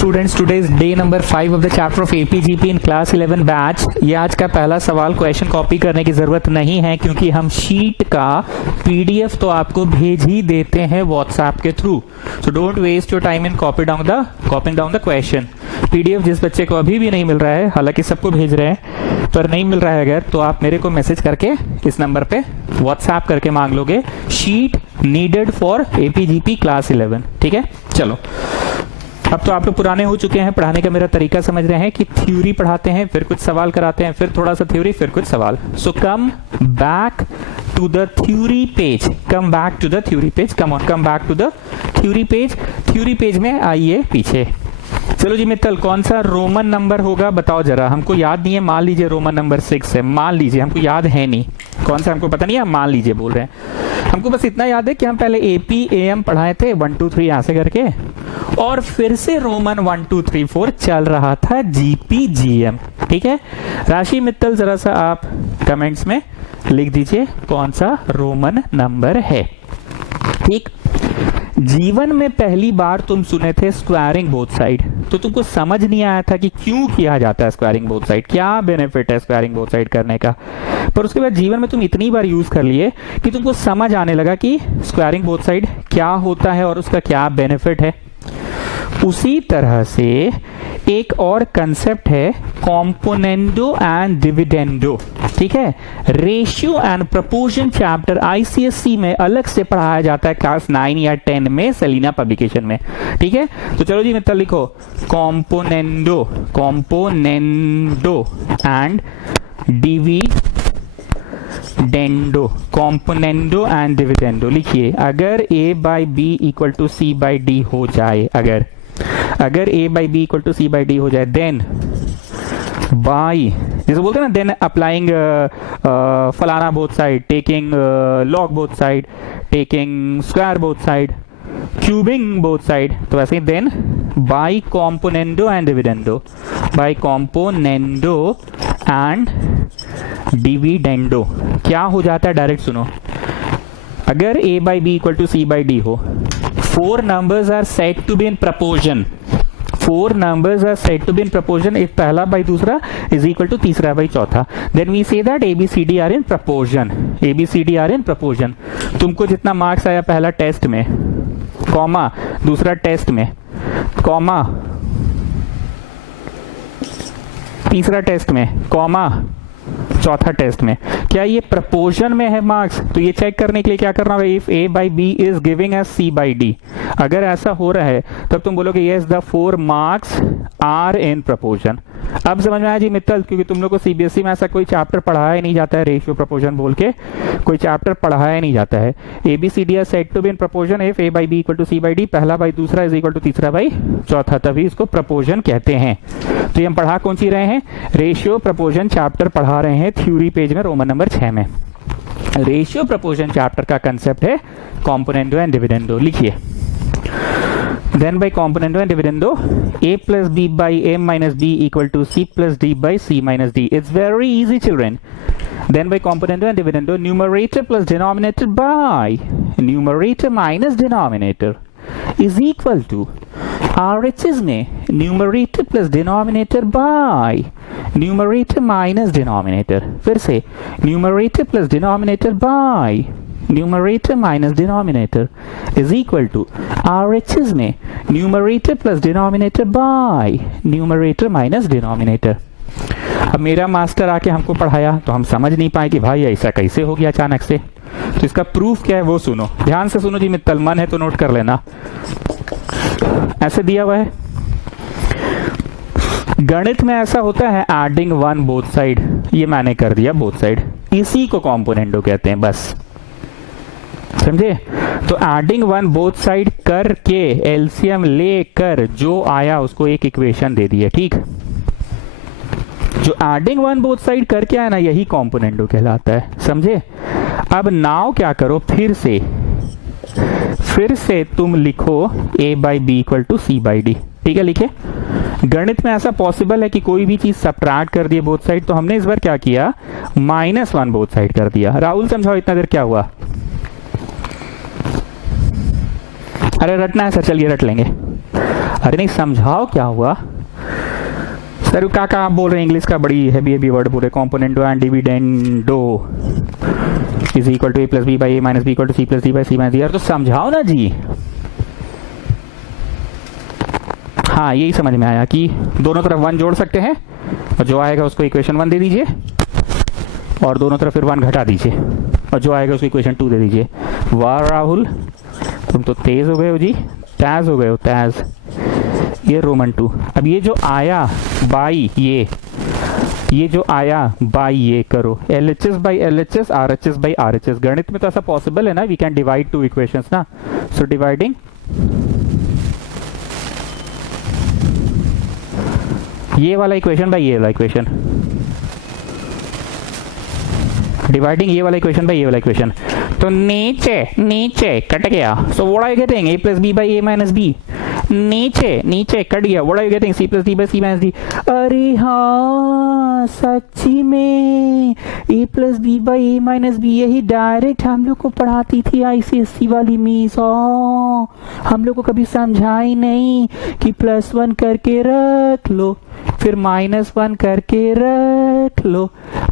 Students, today's day number 5 of the chapter of AP GP in class 11 batch. ये आज का पहला सवाल क्वेश्चन कॉपी करने की जरूरत नहीं है क्योंकि हम शीट का पीडीएफ तो आपको भेज ही देते हैं व्हाट्सएप के through. So don't waste your time in copying down the question. PDF जिस बच्चे को अभी भी नहीं मिल रहा है, हालांकि सबको भेज रहे हैं पर नहीं मिल रहा है अगर, तो आप मेरे को मैसेज करके इस नंबर पे व्हाट्सएप करके मांग लोगे sheet needed for AP GP class 11। ठीक है, चलो अब तो आप लोग पुराने हो चुके हैं, पढ़ाने का मेरा तरीका समझ रहे हैं कि थ्योरी पढ़ाते हैं, फिर कुछ सवाल कराते हैं, फिर थोड़ा सा थ्योरी, फिर कुछ सवाल। So come back to the theory page, come back to the theory page, come on, come back to the theory page. Theory page में आइए पीछे। चलो जी मित्तल, कौन सा रोमन नंबर होगा बताओ जरा, हमको याद नहीं है। मान लीजिए रोमन नंबर 6 है, मान लीजिए, हमको याद है नहीं कौन सा, हमको पता नहीं है, मान लीजिए बोल रहे हैं। हमको बस इतना याद है कि हम पहले एपी एम पढ़ाए थे 1 2 3 ऐसे करके, और फिर से रोमन 1 2 3 4 चल रहा था जीपी जीएम। ठीक है, राशि मित्तल जरा सा आप कमेंट्स में लिख दीजिए कौन सा रोमन नंबर है। ठीक, जीवन में पहली बार तुम सुने थे स्क्वायरिंग बोथ साइड, तो तुमको समझ नहीं आया था कि क्यों किया जाता है स्क्वायरिंग बोथ साइड, क्या बेनिफिट है स्क्वायरिंग बोथ साइड करने का। पर उसके बाद जीवन में तुम इतनी बार यूज कर लिए कि तुमको समझ आने लगा कि स्क्वायरिंग बोथ साइड क्या होता है और उसका क्या बेनिफिट है। उसी तरह से एक और कंसेप्ट है कॉम्पोनेंडो एंड डिविडेंडो। ठीक है, ratio and proportion chapter ICSE में अलग से पढ़ाया जाता है क्लास 9 या 10 में सेलिना पब्लिकेशन में। ठीक है, तो चलो जी मित्तल लिखो componendo and dividendo, componendo and dividendo लिखिए। अगर a by B equal to C by D हो जाए, अगर a by B equal to C by D हो जाए, देन बाई, जैसे बोलते हैं ना, देन अप्लाइंग फलाना both side, taking log both side, taking square both side, cubing both side, तो ऐसे ही then by componendo and dividendo, by componendo and dividendo क्या हो जाता है, डायरेक्ट सुनो। अगर a by B equal to C by D हो, 4 numbers are said to be in proportion, 4 numbers are said to be in proportion if पहला by दूसरा is equal to तीसरा बाई चौथा, then we say that ABCD are in proportion, ABCD are in proportion। तुमको जितना marks आया पहला test में, comma दूसरा टेस्ट में, कॉमा तीसरा टेस्ट में, कॉमा चौथा टेस्ट में, क्या ये प्रपोर्शन में है मार्क्स? तो ये चेक करने के लिए क्या करना होगा, if a by B is giving as c by D, अगर ऐसा हो रहा है तब तुम बोलोगे yes the 4 marks are in proportion. अब समझ में आया जी मित्तल, क्योंकि तुम लोग को सीबीएसई में ऐसा कोई चैप्टर पढ़ाया नहीं जाता है, रेशियो प्रपोर्शन बोल के कोई चैप्टर पढ़ाया नहीं जाता है। ABCD are said to be in proportion if a by B equal to C by D, पहला बाई दूसरा इज इक्वल टू तीसरा बाई चौथा, तभी इसको प्रपोर्शन कहते हैं। तो ये हम पढ़ा कौन सी रहे हैं, रेशियो प्रपोर्शन चैप्टर पढ़ा रहे हैं थ्योरी पेज में रोमन नंबर 6 में। रेशियो प्रपोर्शन चैप्टर का कंसेप्ट है कॉम्पोनेंडो एंड डिविडेंडो। लिखिए, then by componendo and dividendo a plus b by m minus b equal to c plus d by c minus d. It's very easy children. Then by componendo and dividendo, numerator plus denominator by numerator minus denominator is equal to RHS में numerator plus denominator by numerator minus denominator, फिर से numerator plus denominator by numerator minus denominator is equal to RHS में numerator plus denominator by numerator minus denominator। अब मेरा master आके हमको पढ़ाया तो हम समझ नहीं पाए कि भाई ऐसा कैसे हो गया अचानक से, तो इसका प्रूफ क्या है वो सुनो, ध्यान से सुनो जी मित्तल, मन है तो नोट कर लेना। ऐसे दिया हुआ है, गणित में ऐसा होता है एडिंग 1 बोथ साइड, ये मैंने कर दिया बोथ साइड, इसी को कॉम्पोनेंडो कहते हैं, बस समझे। तो एडिंग 1 बोथ साइड करके एलसीएम लेकर जो आया उसको एक इक्वेशन दे दी है। ठीक, जो एडिंग 1 बोथ साइड करके आया ना, यही कॉम्पोनेंडो कहलाता है, समझे। अब नाउ क्या करो, फिर से तुम लिखो a by B equal to C by D. ठीक है, लिखे। गणित में ऐसा पॉसिबल है कि कोई भी चीज सब्ट्रैक्ट कर दिए बोथ साइड, तो हमने इस बार क्या किया, -1 बोथ साइड कर दिया। राहुल समझाओ इतना देर क्या हुआ। अरे रटना है सर, चलिए रट लेंगे। अरे नहीं समझाओ क्या हुआ सर, क्या आप बोल रहे हैं इंग्लिश का, बड़ी हैवी वर्ड बोल रहे, componendo and dividendo is equal to a plus B by A minus b equal to c plus D by C minus d. यार तो समझाओ ना जी। हाँ यही समझ में आया कि दोनों तरफ 1 जोड़ सकते हैं और जो आएगा उसको इक्वेशन 1 दे दीजिए और दोनों तरफ फिर 1 घटा दीजिए और जो आएगा उसको इक्वेशन 2 दे दीजिए। वाह राहुल तुम तो तेज हो गए हो जी, तेज हो गए हो तेज। ये रोमन 2। अब ये जो आया बाई ये जो आया बाई ये करो LHS by LHS RHS by RHS। गणित में तो ऐसा पॉसिबल है ना, वी कैन डिवाइड 2 इक्वेशंस ना। सो डिवाइडिंग ये वाला इक्वेशन बाई ये वाला इक्वेशन, डिवाइडिंग ये वाला इक्वेशन बाई ये वाला इक्वेशन, तो नीचे कट गया। So what are you getting, a plus B by A minus B. नीचे कट गया, what are you getting, c plus D by C minus D. अरे हाँ सच्ची में a plus B by A minus B, यही direct हम लोग को पढ़ाती थी ICSE वाली मिस। हम लोग को कभी समझाई नहीं कि +1 करके रख लो, फिर -1 करके रख लो,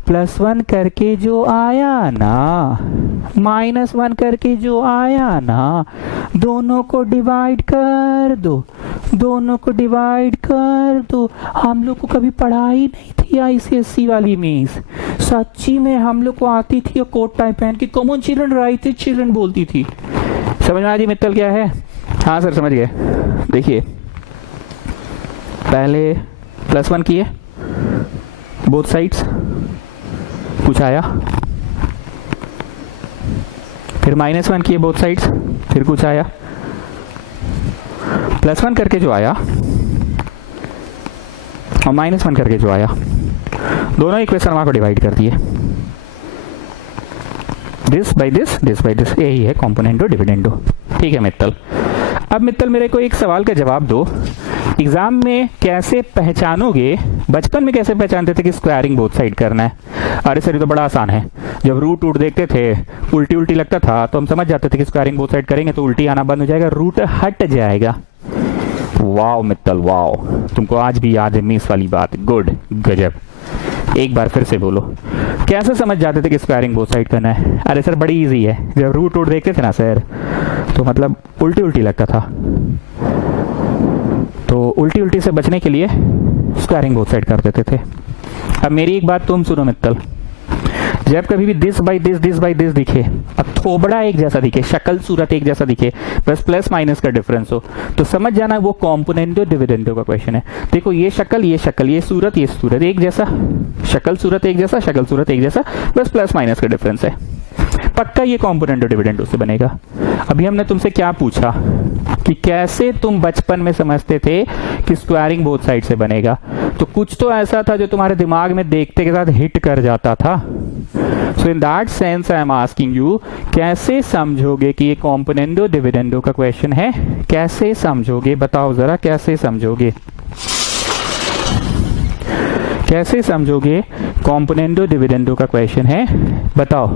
+1 करके जो आया ना, -1 करके जो आया ना, दोनों को डिवाइड कर दो, दोनों को डिवाइड कर दो। हम लोग को कभी पढ़ाई नहीं थी ICSE वाली मिस, सच्ची में हम लोग को आती थी और कोट टाइप पहन के कॉमन चिल्ड्रन राइट चिल्ड्रन बोलती थी। समझ में आ जी मित्तल क्या है? हाँ सर समझ गए। देखिए पहले +1 किए बोथ साइड्स, कुछ आया, फिर -1 किए बोथ साइड्स, फिर कुछ आया, +1 करके जो आया और -1 करके जो आया, दोनों इक्वेशन वहां को डिवाइड कर दिए, this by this, this by this, यही है कॉम्पोनेंटो डिविडेंडो। ठीक है मित्तल। अब मित्तल मेरे को एक सवाल का जवाब दो, एग्जाम में कैसे पहचानोगे, बचपन में कैसे पहचानते थे कि स्क्वायरिंग बोथ साइड करना है? अरे सर ये तो बड़ा आसान है, जब रूट देखते थे उल्टी उल्टी लगता था तो हम समझ जाते थे कि स्क्वायरिंग बोथ साइड करेंगे तो उल्टी आना बंद हो जाएगा, रूट हट जाएगा। वाओ मित्तल वाओ, तुमको आज भी याद है मिस वाली बात, गुड गजब। एक बार फिर से बोलो, कैसे समझ जाते थे कि स्क्वायरिंग बोथ साइड करना है? अरे सर बड़ी इजी है, जब रूट देखते थे ना सर तो मतलब उल्टी उल्टी लगता था, तो उल्टी उल्टी से बचने के लिए स्क्वायरिंग बोथ साइड कर देते थे। अब मेरी एक बात तुम सुनो मित्तल, जब कभी भी दिस बाई दिस दिखे, अब थोबड़ा एक जैसा दिखे, शक्ल सूरत एक जैसा दिखे, बस प्लस माइनस का डिफरेंस हो, तो समझ जाना वो कॉम्पोनेंटो डिविडेंडो का क्वेश्चन है। देखो ये शक्ल ये सूरत एक जैसा, शक्ल सूरत एक जैसा, शक्ल सूरत एक जैसा, बस प्लस माइनस का डिफरेंस है, पक्का ये कॉम्पोनेंटो डिविडेंडो से बनेगा। अभी हमने तुमसे क्या पूछा कि कैसे तुम बचपन में समझते थे कि स्क्वायरिंग बोथ साइड से बनेगा, तो कुछ तो ऐसा था जो तुम्हारे दिमाग में देखते के साथ हिट कर जाता था। So in that sense I am asking you, कैसे समझोगे कि ये कॉम्पोनेंटो डिविडेंडो का क्वेश्चन है? कैसे समझोगे बताओ जरा, कैसे समझोगे, कैसे समझोगे कॉम्पोनेंटो डिविडेंडो का क्वेश्चन है बताओ?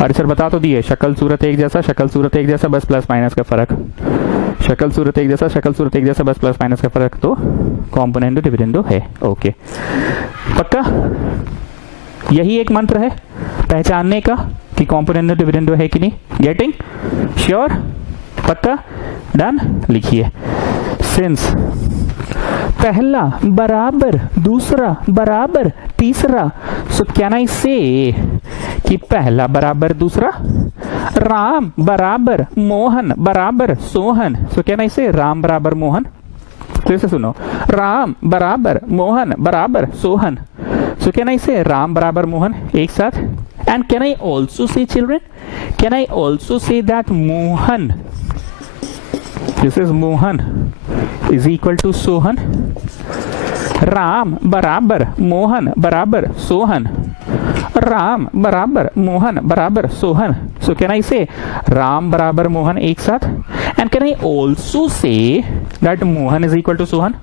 अरे सर बता तो दिए, शक्ल सूरत एक जैसा, शक्ल सूरत एक जैसा, बस प्लस माइनस का फर्क, शक्ल सूरत एक जैसा, शक्ल सूरत एक जैसा, बस प्लस माइनस का फर्क, तो कॉम्पोनेंटो डिविडेंडो है। ओके पक्का, यही एक मंत्र है पहचानने का कि कॉम्पोनेंटो डिविडेंडो है कि नहीं। गेटिंग श्योर, पक्का, डन। लिखिए सिंस पहला बराबर दूसरा बराबर तीसरा, सो कैन आई से कि पहला बराबर दूसरा, राम बराबर मोहन बराबर सोहन, सो कैन आई से राम बराबर मोहन। फिर से सुनो, राम बराबर मोहन बराबर सोहन, सो कैन आई से राम बराबर मोहन एक साथ। And can I also say children, can I also say that Mohan, this is Mohan is equal to Sohan, Ram बराबर मोहन बराबर सोहन, राम बराबर मोहन बराबर सोहन, सो कैन आई से राम बराबर मोहन एक साथ। And can I also say that Mohan is equal to Sohan.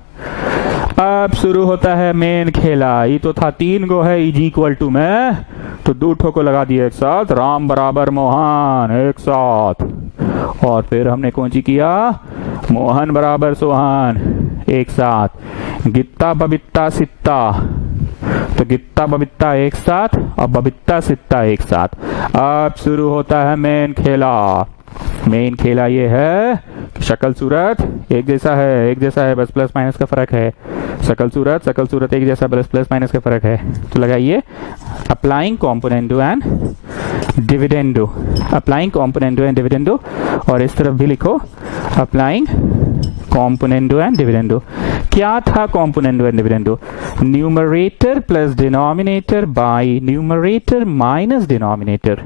अब शुरू होता है मेन खेला, ये तो था 3 गो है इज इक्वल टू में, तो 2 ठो को लगा दिया एक साथ, राम बराबर मोहन एक साथ, और फिर हमने कौन सी किया, मोहन बराबर सोहन एक साथ, गित्ता बबित्ता सित्ता, तो गित्ता बबित्ता एक साथ और बबित्ता सित्ता एक साथ। अब शुरू होता है मेन खेला। मेन खेला ये है कि शक्ल सूरत एक जैसा है, बस प्लस माइनस का फर्क है। शक्ल सूरत एक जैसा, बस प्लस माइनस का फर्क है। तो लगाइए applying componendo and dividendo, applying componendo and dividendo, और इस तरफ भी लिखो अप्लाइंग कॉम्पोनेंडो एंड डिविडेंडो। क्या था componendo and dividendo? Numerator plus denominator by numerator minus denominator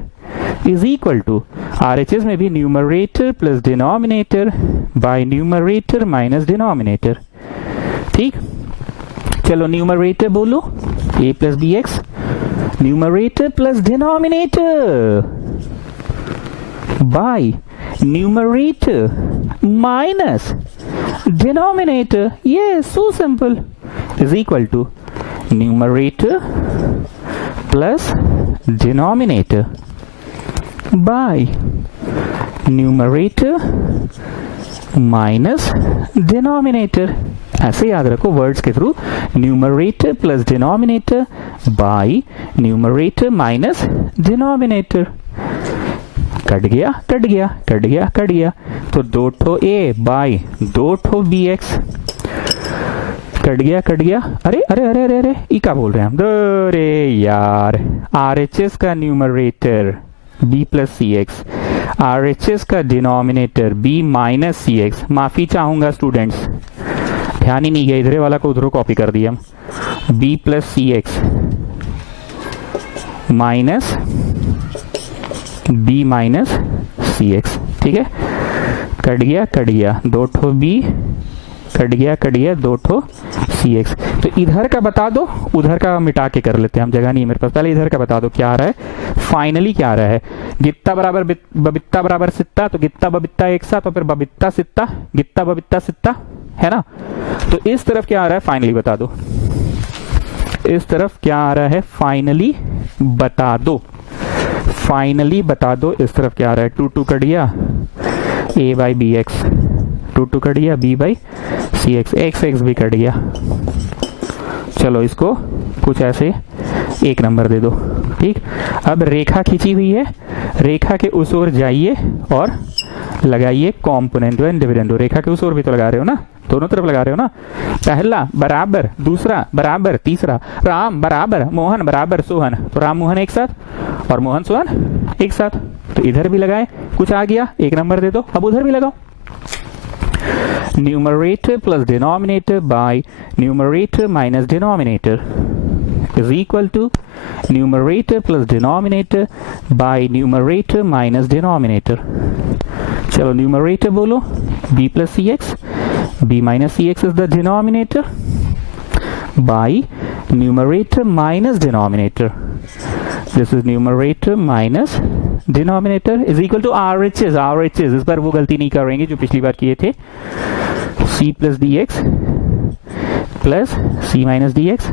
is equal to, RHS में भी numerator plus denominator by numerator minus denominator. ठीक, चलो न्यूमरेटर बोलो a plus b x, numerator plus denominator by numerator minus denominator, ये so simple, is equal to numerator plus denominator by numerator minus denominator. ऐसे याद रखो words के through, numerator plus denominator by numerator minus denominator. Cut गया, तो 2 ठो a bye 2 ठो bx। Cut गया, अरे ये क्या बोल रहे हैं हम? अरे यार, RHS का न्यूमरेटर b प्लस सी एक्स, RHS का डिनोमिनेटर b माइनस सी एक्स। माफी चाहूंगा स्टूडेंट्स, ध्यान ही नहीं गया, इधर वाला को उधर कॉपी कर दिया हम। b प्लस सी एक्स माइनस b माइनस सी एक्स। ठीक है, कट गया 2 ठो b, कट गया 2 ठो सी एक्स। तो इधर का बता दो, उधर का मिटा के कर लेते हैं, हम जगह नहीं है मेरे पास। पहले इधर का बता दो क्या आ रहा है, फाइनली क्या आ रहा है। गित्ता बराबर बबित्ता बराबर सित्ता, तो गित्ता बबित्ता एक साथ और फिर बबित्ता सित्ता, गित्ता बबित्ता सित्ता, है ना। तो इस तरफ क्या आ रहा है फाइनली बता दो, इस तरफ क्या आ रहा है फाइनली बता दो, फाइनली बता दो। इस तरफ क्या आ रहा है, 2 कट गया a by B X, 2 cut गया b by C X, x भी कट गया। चलो इसको कुछ ऐसे 1 नंबर दे दो। ठीक, अब रेखा खींची हुई है, रेखा के उस ओर जाइए और लगाइए कॉम्पोनेंडो एंड डिविडेंडो। रेखा के उस ओर भी तो लगा रहे हो ना, दोनों तरफ लगा रहे हो ना। पहला बराबर, दूसरा बराबर, तीसरा राम बराबर मोहन बराबर सोहन, तो राम मोहन एक साथ और मोहन सोहन एक साथ। तो इधर भी लगाए, कुछ आ गया 1 नंबर दे दो। अब उधर भी लगाओ, numerator plus denominator by numerator minus denominator is equal to numerator plus denominator by numerator minus denominator। चलो numerator बोलो b plus cx, b minus cx is the denominator by numerator minus denominator, this is numerator minus denominator is equal to RHS। इस बार वो गलती नहीं करेंगे जो पिछली बार किए थे, c plus dx plus c minus d x,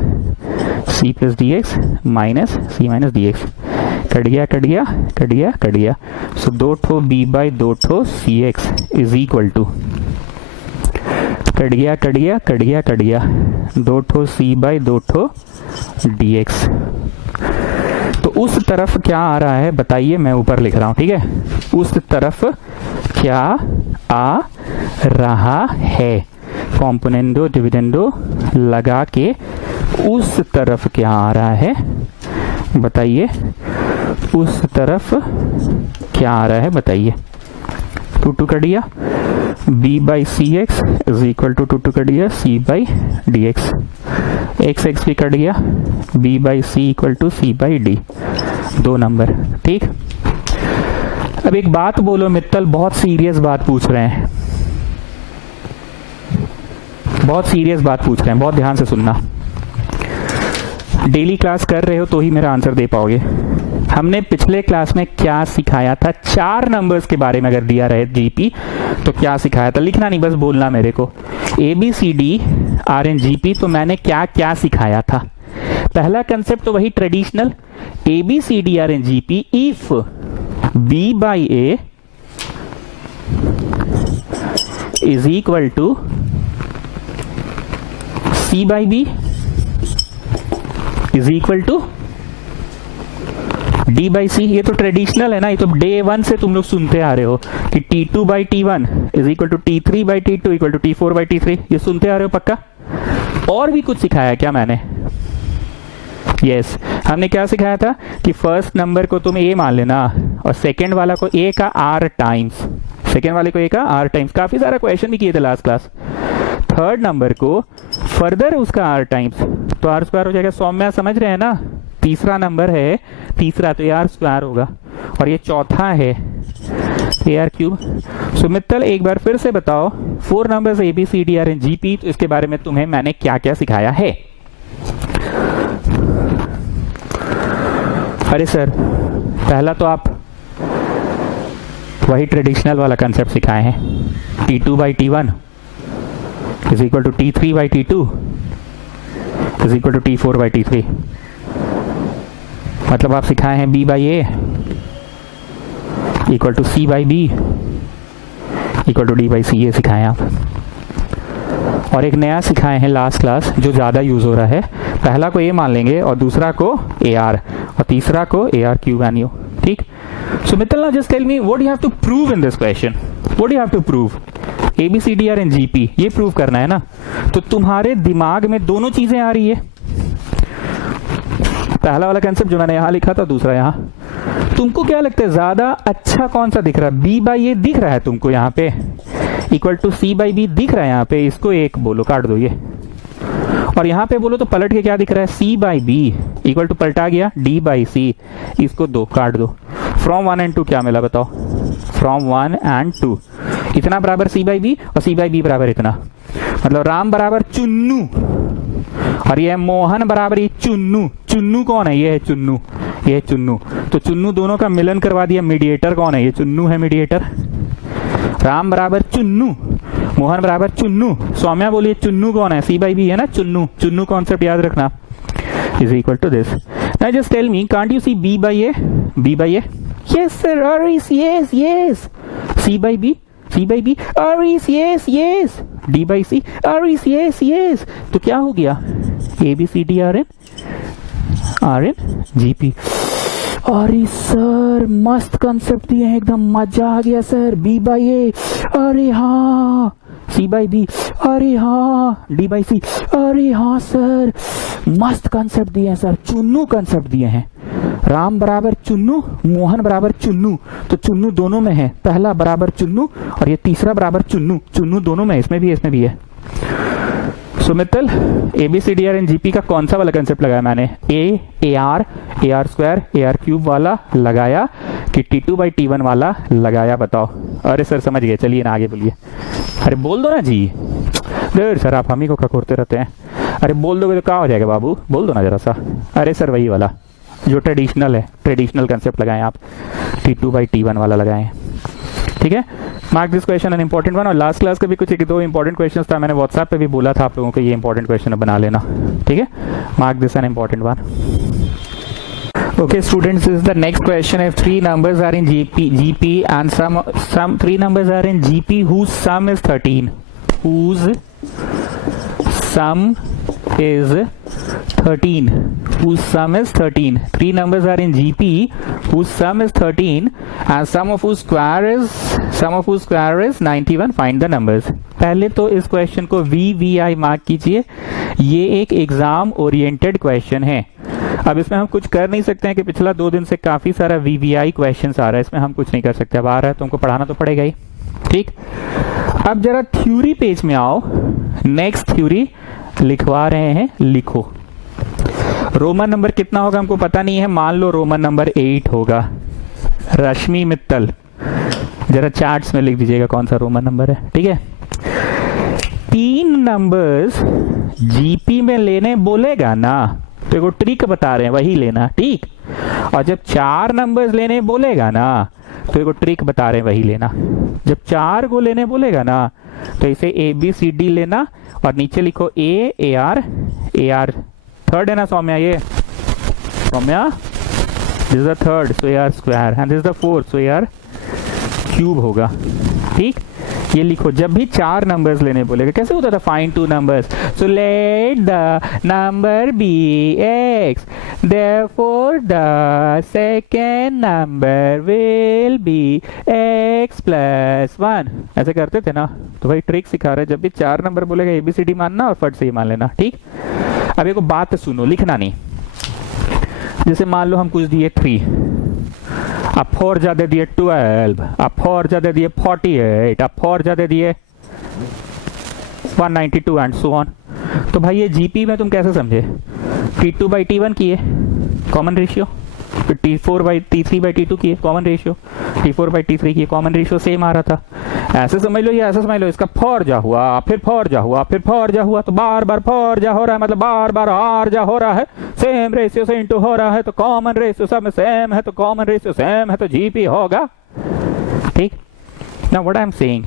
c plus d x minus c minus d x. Cut गया। सो 2 ठो b बाई 2 ठो c x is equal to, cut गया 2 ठो c बाई 2 ठो डी एक्स। तो उस तरफ क्या आ रहा है बताइए, मैं ऊपर लिख रहा हूं, ठीक है। उस तरफ क्या आ रहा है, कॉम्पोनेंडो डिविडेंडो लगा के उस तरफ क्या आ रहा है बताइए, उस तरफ क्या आ रहा है बताइए। 2 कट गया, b by C x is equal to 2 cut गया c by D X, x भी कट गया, b by C equal to c by D, 2 number. ठीक, अब एक बात बोलो मित्तल, बहुत सीरियस बात पूछ रहे हैं, बहुत सीरियस बात पूछ रहे हैं, बहुत ध्यान से सुनना। डेली क्लास कर रहे हो तो ही मेरा आंसर दे पाओगे। हमने पिछले क्लास में क्या सिखाया था, 4 नंबर्स के बारे में अगर दिया रहे जीपी तो क्या सिखाया था, लिखना नहीं बस बोलना मेरे को। ABCD RNGP तो मैंने क्या क्या सिखाया था। पहला कंसेप्ट तो वही traditional ABCD RNGP if B by A is equal to C by B is equal to D by C। ये तो ट्रेडिशनल है ना, ये तो डे 1 से तुम लोग सुनते आ रहे हो कि T2 by T1 is equal to T3 by T2 equal to T4 by T3। ये सुनते आ रहे हो पक्का? और भी कुछ सिखाया क्या मैंने? यस, हमने क्या सिखाया था कि फर्स्ट नंबर को तुम A मान लेना और सेकेंड वाला को A का R टाइम्स, सेकेंड वाले को A का R टाइम्स। काफी सारा क्वेश्चन भी किए थे लास्ट क्लास। थर्ड नंबर को फर्दर उसका R टाइम्स, तो R स्क्वायर हो जाएगा। सौम्या समझ रहे हैं ना? तीसरा नंबर है, तीसरा तो AR स्क्वायर होगा और ये चौथा है AR क्यूब। सो मित्तल एक बार फिर से बताओ 4 नंबर्स ABCD और GP, तो इसके बारे में तुम्हें मैंने क्या क्या सिखाया है? अरे सर पहला तो आप वही ट्रेडिशनल वाला कंसेप्ट सिखाए हैं, T2 by T1 is equal to T3 by T2 is equal to T4 by T3। मतलब आप सिखाए हैं B by A equal to C by B equal to D by C, ये सिखाए आप। और एक नया सिखाए हैं लास्ट क्लास जो ज्यादा यूज हो रहा है, पहला को A मान लेंगे और दूसरा को AR और तीसरा को AR क्यूब एन यू। ठीक? So Mittal now just tell me what you have to prove in this question. What you have to prove? ABCD और GP ये प्रूव करना है ना। तो तुम्हारे दिमाग में दोनों चीजें आ रही है, पहला वाला कंसेप्ट जो मैंने यहां लिखा था, दूसरा यहां। तुमको क्या लगता है ज्यादा अच्छा कौन सा दिख रहा है? B by A दिख रहा है तुमको यहाँ पे equal to C by B दिख रहा है यहाँ पे, इसको एक बोलो, काट दो ये। और यहाँ पे बोलो तो पलट के क्या दिख रहा है? C by B equal to पलटा गया D by C, इसको दो, काट दो। फ्रॉम 1 and 2 क्या मिला बताओ? फ्रॉम 1 and 2 इतना बराबर C by B और C by B बराबर इतना, मतलब राम बराबर चुन्नू और ये मोहन बराबर ये चुन्नू। चुन्नू कौन है? ये है चुन्नू, ये है चुन्नू। तो चुन्नू दोनों का मिलन करवा दिया। मीडिएटर कौन है? ये चुन्नू है मीडिएटर। राम बराबर चुन्नू, मोहन बराबर चुन्नू। सौम्या बोलिए चुन्नू कौन है? C by B है ना, चुन्नू। चुन्नू कॉन्सेप्ट याद रखना is equal to this. Now just tell me can't you see B by A? B by A? Yes sir, अरिस yes yes. C by B? C by B? अरिस yes yes. D by C? अरिस yes yes. तो क्या हो गया? ABCD RN GP। अरे sir मस्त concept दिए हैं, एकदम मजा आ गया सर। B by A, अरे हाँ। C by B, अरे हाँ। D by C, अरे हाँ सर, मस्त कंसेप्ट दिए हैं सर। चुन्नू कंसेप्ट दिए हैं, राम बराबर चुन्नू, मोहन बराबर चुन्नू। तो चुन्नू दोनों में है, पहला बराबर चुन्नू और ये तीसरा बराबर चुन्नू। चुन्नू दोनों में, इसमें भी है, इसमें भी है। सो मित्तल ABCD और GP का कौन सा वाला कंसेप्ट लगाया मैंने? AR स्क्वायर AR क्यूब वाला लगाया कि T2 by T1 वाला लगाया? बताओ। अरे सर समझ गए, चलिए ना आगे बोलिए। अरे बोल दो ना जी। देर सर आप हम ही को खकोरते रहते हैं। अरे बोल दोगे तो क्या हो जाएगा बाबू, बोल दो ना जरा सा। अरे सर वही वाला जो ट्रेडिशनल है, ट्रेडिशनल कंसेप्ट लगाए आप, T2 by T1 वाला लगाए। ठीक है, mark this question an important one. और लास्ट क्लास का भी कुछ एक दो इंपॉर्टेंट क्वेश्चंस था, मैंने व्हाट्सएप पे भी बोला था आप लोगों को ये इंपॉर्टेंट क्वेश्चन बना लेना। ठीक है, mark this an important one. Okay students, this is the next question. If 3 numbers are in GP and some 3 numbers are in GP whose sum is 13, whose sum is 13, whose sum is 13. 3 numbers are in GP whose sum is 13 and sum of whose square is 91. Find the numbers. पहले तो इस question को VVI mark कीजिए, ये एक exam oriented question है। अब इसमें हम कुछ कर नहीं सकते हैं कि पिछला 2 दिन से काफी सारा VVI क्वेश्चंस आ रहा है, इसमें हम कुछ नहीं कर सकते। अब आ रहा है तो हमको पढ़ाना तो पड़ेगा ही। ठीक, अब जरा थ्योरी पेज में आओ, नेक्स्ट थ्योरी लिखवा रहे हैं, लिखो। रोमन नंबर कितना होगा हमको पता नहीं है, मान लो रोमन नंबर 8 होगा। रश्मि मित्तल जरा चार्ट्स में लिख दीजिएगा कौन सा रोमन नंबर है। ठीक है, 3 नंबर्स GP में लेने बोलेगा ना, तो एगो ट्रिक बता रहे हैं वही लेना। ठीक, और जब 4 नंबर्स लेने बोलेगा ना, तो एगो ट्रिक बता रहे हैं वही लेना। जब 4 को लेने बोलेगा ना, तो इसे ABCD लेना और नीचे लिखो AR थर्ड है ना सौम्या, ये Saumya this is the third, so AR square, and this is the fourth, so AR cube होगा। ठीक, ये लिखो, जब भी 4 नंबर्स लेने बोलेगा कैसे होता था, find 2 numbers, so let the number be x, therefore the second number will be x plus 1, ऐसे करते थे ना। तो भाई ट्रिक सिखा रहे, जब भी 4 नंबर बोलेगा ABCD मानना और फट से ही मान लेना, ठीक। अब एक बात सुनो, लिखना नहीं। जैसे मान लो हम कुछ दिए 3, अब 4 ज्यादा दिए 12, अब 4 ज्यादा दिए 48, अब 4 ज्यादा दिए 192 एंड सो ऑन। तो भाई ये जीपी में तुम कैसे समझे, T2 बाई T1 किए कॉमन रेशियो, फिर T4 by T3 by T2 किए common ratio, T4 by T3 किए कॉमन रेशियो, सेम आ रहा था। ऐसे समझ लो या ऐसे समझ लो, इसका 4 जा हुआ, फिर 4 जा हुआ, फिर 4 जा हुआ, तो बार बार 4 जा हो रहा है, मतलब बार बार R जा हो रहा है, सेम रेशियो से इंटू हो रहा है, तो कॉमन रेशियो सब में सेम है, तो कॉमन रेशियो सेम है, तो जीपी होगा, ठीक। Now what I am saying,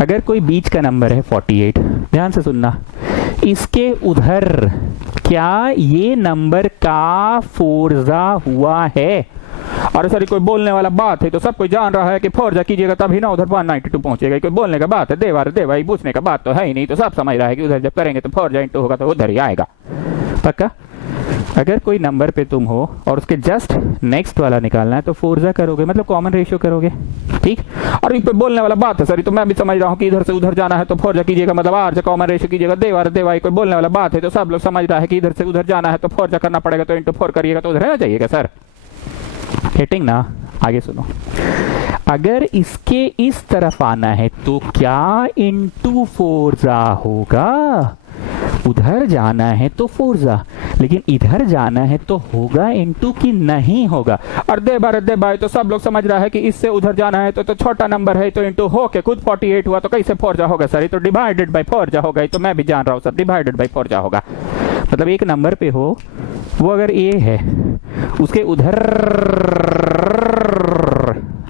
अगर कोई बीच का नंबर है 48, ध्यान से सुनना, इसके उधर क्या ये नंबर का फोर्जा हुआ है, और सर कोई बोलने वाला बात है तो सब कोई जान रहा है कि फोर्जा कीजिएगा तभी ना उधर 192 पहुंचेगा, कोई बोलने का बात है, देवाई पूछने का बात तो है ही नहीं, तो सब समझ रहा है कि उधर जब करेंगे तो फोर्जा इंटू होगा तो उधर ही आएगा, पक्का। अगर कोई नंबर पे तुम हो और उसके जस्ट नेक्स्ट वाला निकालना है तो फोर्जा करोगे, मतलब कॉमन रेशियो करोगे, ठीक। और कोई बोलने वाला बात है सर, तो मैं भी समझ रहा हूँ कि इधर से उधर जाना है तो फोर्जा कीजिएगा, मतलब आर से कॉमन रेशियो कीजिएगा, देवाई कोई बोलने वाला बात है तो सब लोग समझ रहा है कि इधर से उधर जाना है तो फोर्जा करना पड़ेगा, तो इंटू 4 करिएगा तो उधर रहना चाहिएगा सर, गेटिंग ना। आगे सुनो, अगर इसके इस तरफ आना है तो क्या इंटू फोर्जा होगा, उधर जाना है तो फोर्जा, लेकिन इधर जाना है तो होगा इंटू की नहीं होगा। और दे बार तो सब लोग समझ रहा है कि इससे उधर जाना है तो छोटा नंबर है तो इंटू हो के खुद 48 हुआ, तो कैसे फोर्जा होगा सर, ये तो डिवाइडेड बाय फोर्जा होगा, तो मैं भी जान रहा हूँ सर डिवाइडेड बाय फोर्जा होगा। मतलब एक नंबर पे हो, वो अगर ए है उसके उधर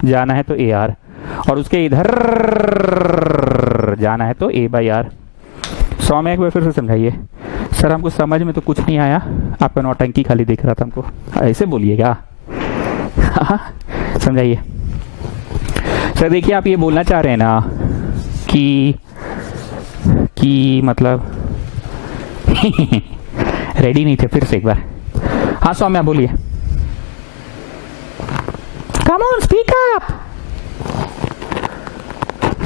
जाना है तो ए आर, और उसके इधर जाना है तो ए बाई आर। 100 में एक बार फिर से समझाइए सर, हमको समझ में तो कुछ नहीं आया, आपका नौटंकी खाली दिख रहा था हमको, ऐसे बोलिएगा। समझाइए सर। देखिए आप ये बोलना चाह रहे हैं ना कि मतलब रेडी नहीं थे, फिर से एक बार। हाँ सौम्या बोलिए। Come on speak up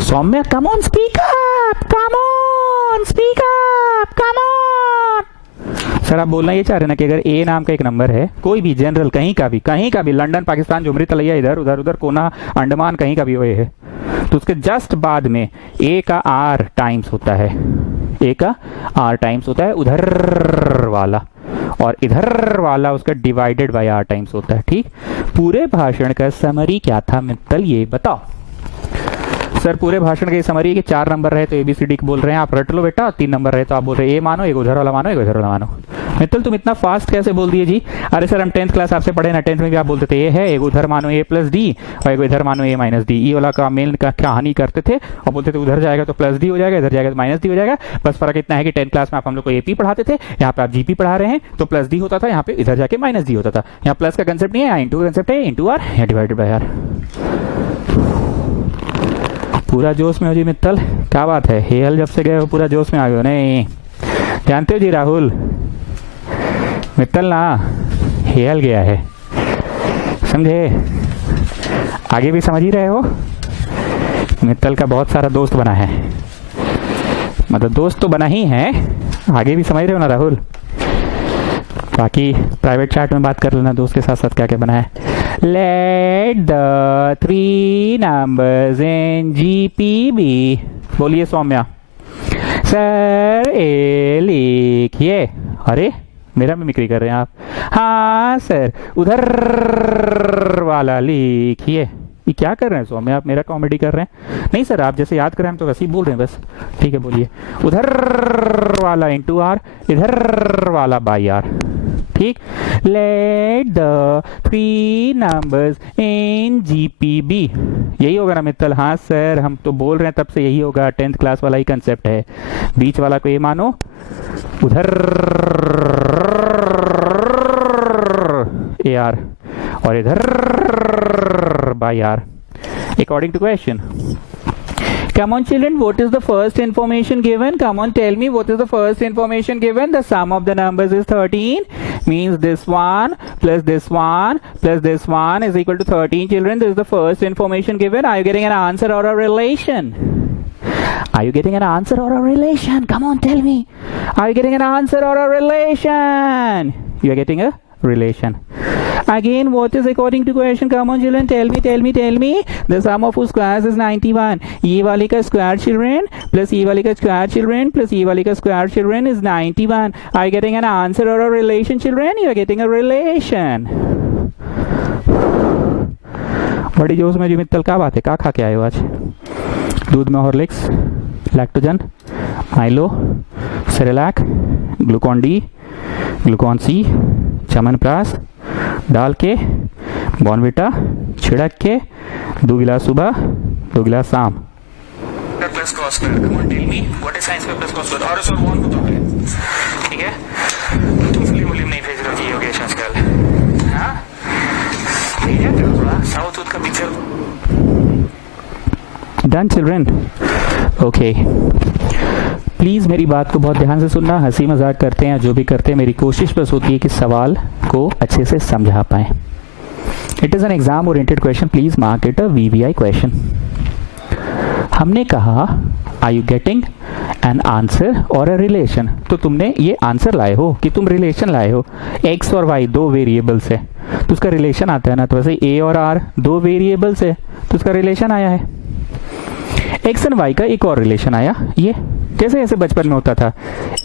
Saumya, come on speak up, come on speak up, come on. Sir आप बोलना ये चाह रहे हैं ना कि अगर ए नाम का एक नंबर है, कोई भी जनरल कहीं का भी, लंदन, पाकिस्तान, जुमरी, तलैया, इधर उधर कोना, अंडमान, कहीं का भी वो है, तो उसके जस्ट बाद में ए का आर टाइम्स होता है, ए का आर टाइम्स होता है उधर वाला, और इधर वाला उसका डिवाइडेड बाय आर टाइम्स होता है, ठीक। पूरे भाषण का समरी क्या था मित्तल, ये बताओ। सर पूरे भाषण के समरी है कि 4 नंबर रहे तो एबीसीडी बोल रहे हैं, आप रट लो बेटा, 3 नंबर रहे तो आप बोल रहे हैं ए मानो, एक उधर वाला मानो, एक उधर वाला मानो। मित्तल तुम इतना फास्ट कैसे बोल दिए जी? अरे सर हम 10th क्लास आपसे पढ़े ना, 10th में भी आप बोलते थे ए है, एक उधर मानो ए प्लस डी, और एक इधर मानो ए माइनस डी। ई वाला का मेन का कहानी करते थे और बोलते थे उधर जाएगा तो प्लस डी हो जाएगा, इधर जाएगा तो माइनस डी हो जाएगा। बस फर्क इतना है कि 10th क्लास में आप हम लोग को एपी पढ़ाते थे, यहाँ पे आप जीपी पढ़ा रहे हैं, तो प्लस डी होता था, यहाँ पे इधर जाके माइनस डी होता था। यहाँ प्लस का कंसेप्ट नहीं है, यहाँ इंटू का कंसेप्ट है, इंटू आर या डिवाइडेड बाय आर। पूरा जोश में हो जी मित्तल, क्या बात है, हेल जब से गए हो पूरा जोश में आ गए हो। नहीं जानते हो जी राहुल, मित्तल ना हेल गया है, समझे? आगे भी समझ ही रहे हो, मित्तल का बहुत सारा दोस्त बना है, मतलब दोस्त तो बना ही है, आगे भी समझ रहे हो ना राहुल। बाकी प्राइवेट चैट में बात कर लेना दोस्त के साथ साथ क्या क्या बना है। Let the 3 numbers in GPB, बोलिए सौम्या। सर ए लिखिए। अरे मेरा मिमिक्री कर रहे हैं आप? हाँ सर, उधर वाला लिखिए। ये क्या कर रहे हैं सौम्या, आप मेरा कॉमेडी कर रहे हैं? नहीं सर, आप जैसे याद करें हम तो वैसे ही बोल रहे हैं बस। ठीक है बोलिए, उधर वाला इंटू आर, इधर वाला बाई आर, ठीक। लेट द 3 नंबर्स इन जीपीबी, यही होगा ना मित्तल? हाँ सर, हम तो बोल रहे हैं तब से यही होगा, 10th क्लास वाला ही कंसेप्ट है। बीच वाला को ये मानो, उधर ए आर और इधर by R, according to question. Come on children, what is the first information given? Come on, tell me what is the first information given? The sum of the numbers is 13, means this one plus this one plus this one is equal to 13 children. This is the first information given. Are you getting an answer or a relation? Are you getting an answer or a relation? Come on, tell me. Are you getting an answer or a relation? You are getting a relation. Again, what is according to question? Come on children, tell me. The sum of whose squares is 91. ये वाले का square children plus ये वाले का square children plus ये वाले का square children is 91. Are you getting an answer or a relation children? You are getting a relation. बड़ी जोश में जी मित्तल क्या बात है? क्या खा के आए हो आज? दूध में Horlicks, Lactogen, Milo, Cerelac, Glucon D, Glucon C, चमनप्राश डाल के बॉर्नविटा छिड़क के 2 गिलास सुबह 2 गिलास शाम। Plus cos square, come on tell me what is science में प्लस कॉस स्क्वायर? और सर वन बताओ, ठीक है? तुम फिल्म नहीं भेज रहे हो जी योगेश आजकल, हाँ? भेजा करो थोड़ा साउथ का picture. Done children, okay. Please मेरी बात को बहुत ध्यान से सुनना। हंसी मजाक करते हैं जो भी करते हैं, मेरी कोशिश बस होती है कि सवाल को अच्छे से समझा पाएं। It is an exam oriented question, please mark it a VVI question. हमने कहा are you getting an answer और अ रिलेशन? तो तुमने ये आंसर लाए हो कि तुम रिलेशन लाए हो। एक्स और वाई 2 वेरिएबल्स है तो उसका रिलेशन आता है ना। तो वैसे ए और आर 2 वेरिएबल्स है तो उसका रिलेशन आया है। एक्स एंड वाई का एक और रिलेशन आया। ये कैसे ऐसे बचपन में होता था,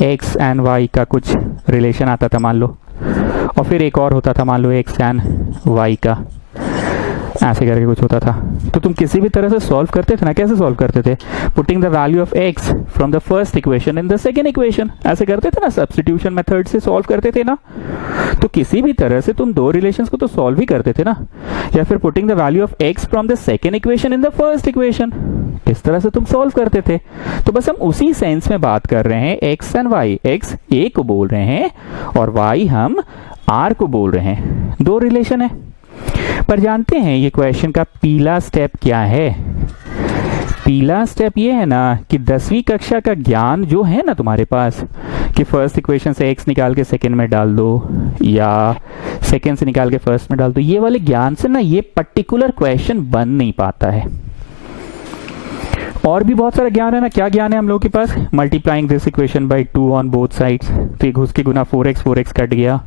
एक्स एंड वाई का कुछ रिलेशन आता था मान लो, और फिर एक और होता था मान लो एक्स एंड वाई का, ऐसे करके कुछ होता था। तो तुम किसी भी तरह से सॉल्व करते थे ना। कैसे सॉल्व करते थे? Putting the value of x from the first equation in the second equation, ऐसे करते थे ना, सब्स्टिट्यूशन मेथड से सॉल्व करते थे ना। तो किसी भी तरह से तुम 2 रिलेशंस को तो सॉल्व ही करते थे ना। या फिर putting the value of x from the second equation in the first equation, इस तरह से तुम सॉल्व करते थे। तो बस हम उसी सेंस में बात कर रहे हैं। एक्स एंड वाई, एक्स ए को बोल रहे हैं और वाई हम आर को बोल रहे हैं। 2 रिलेशन है। पर जानते हैं ये क्वेश्चन का पीला स्टेप क्या है? पीला स्टेप ये है ना कि 10वीं कक्षा का ज्ञान जो है ना तुम्हारे पास, कि फर्स्ट इक्वेशन से एक्स निकाल के सेकंड में डाल दो या सेकंड से निकाल के फर्स्ट में डाल दो, ये वाले ज्ञान से ना ये पर्टिकुलर क्वेश्चन बन नहीं पाता है। और भी बहुत सारा ज्ञान है ना। क्या ज्ञान है हम लोगों के पास? Multiplying this equation by 2 on both sides. तो ये घुस के गुना 4x कट गया,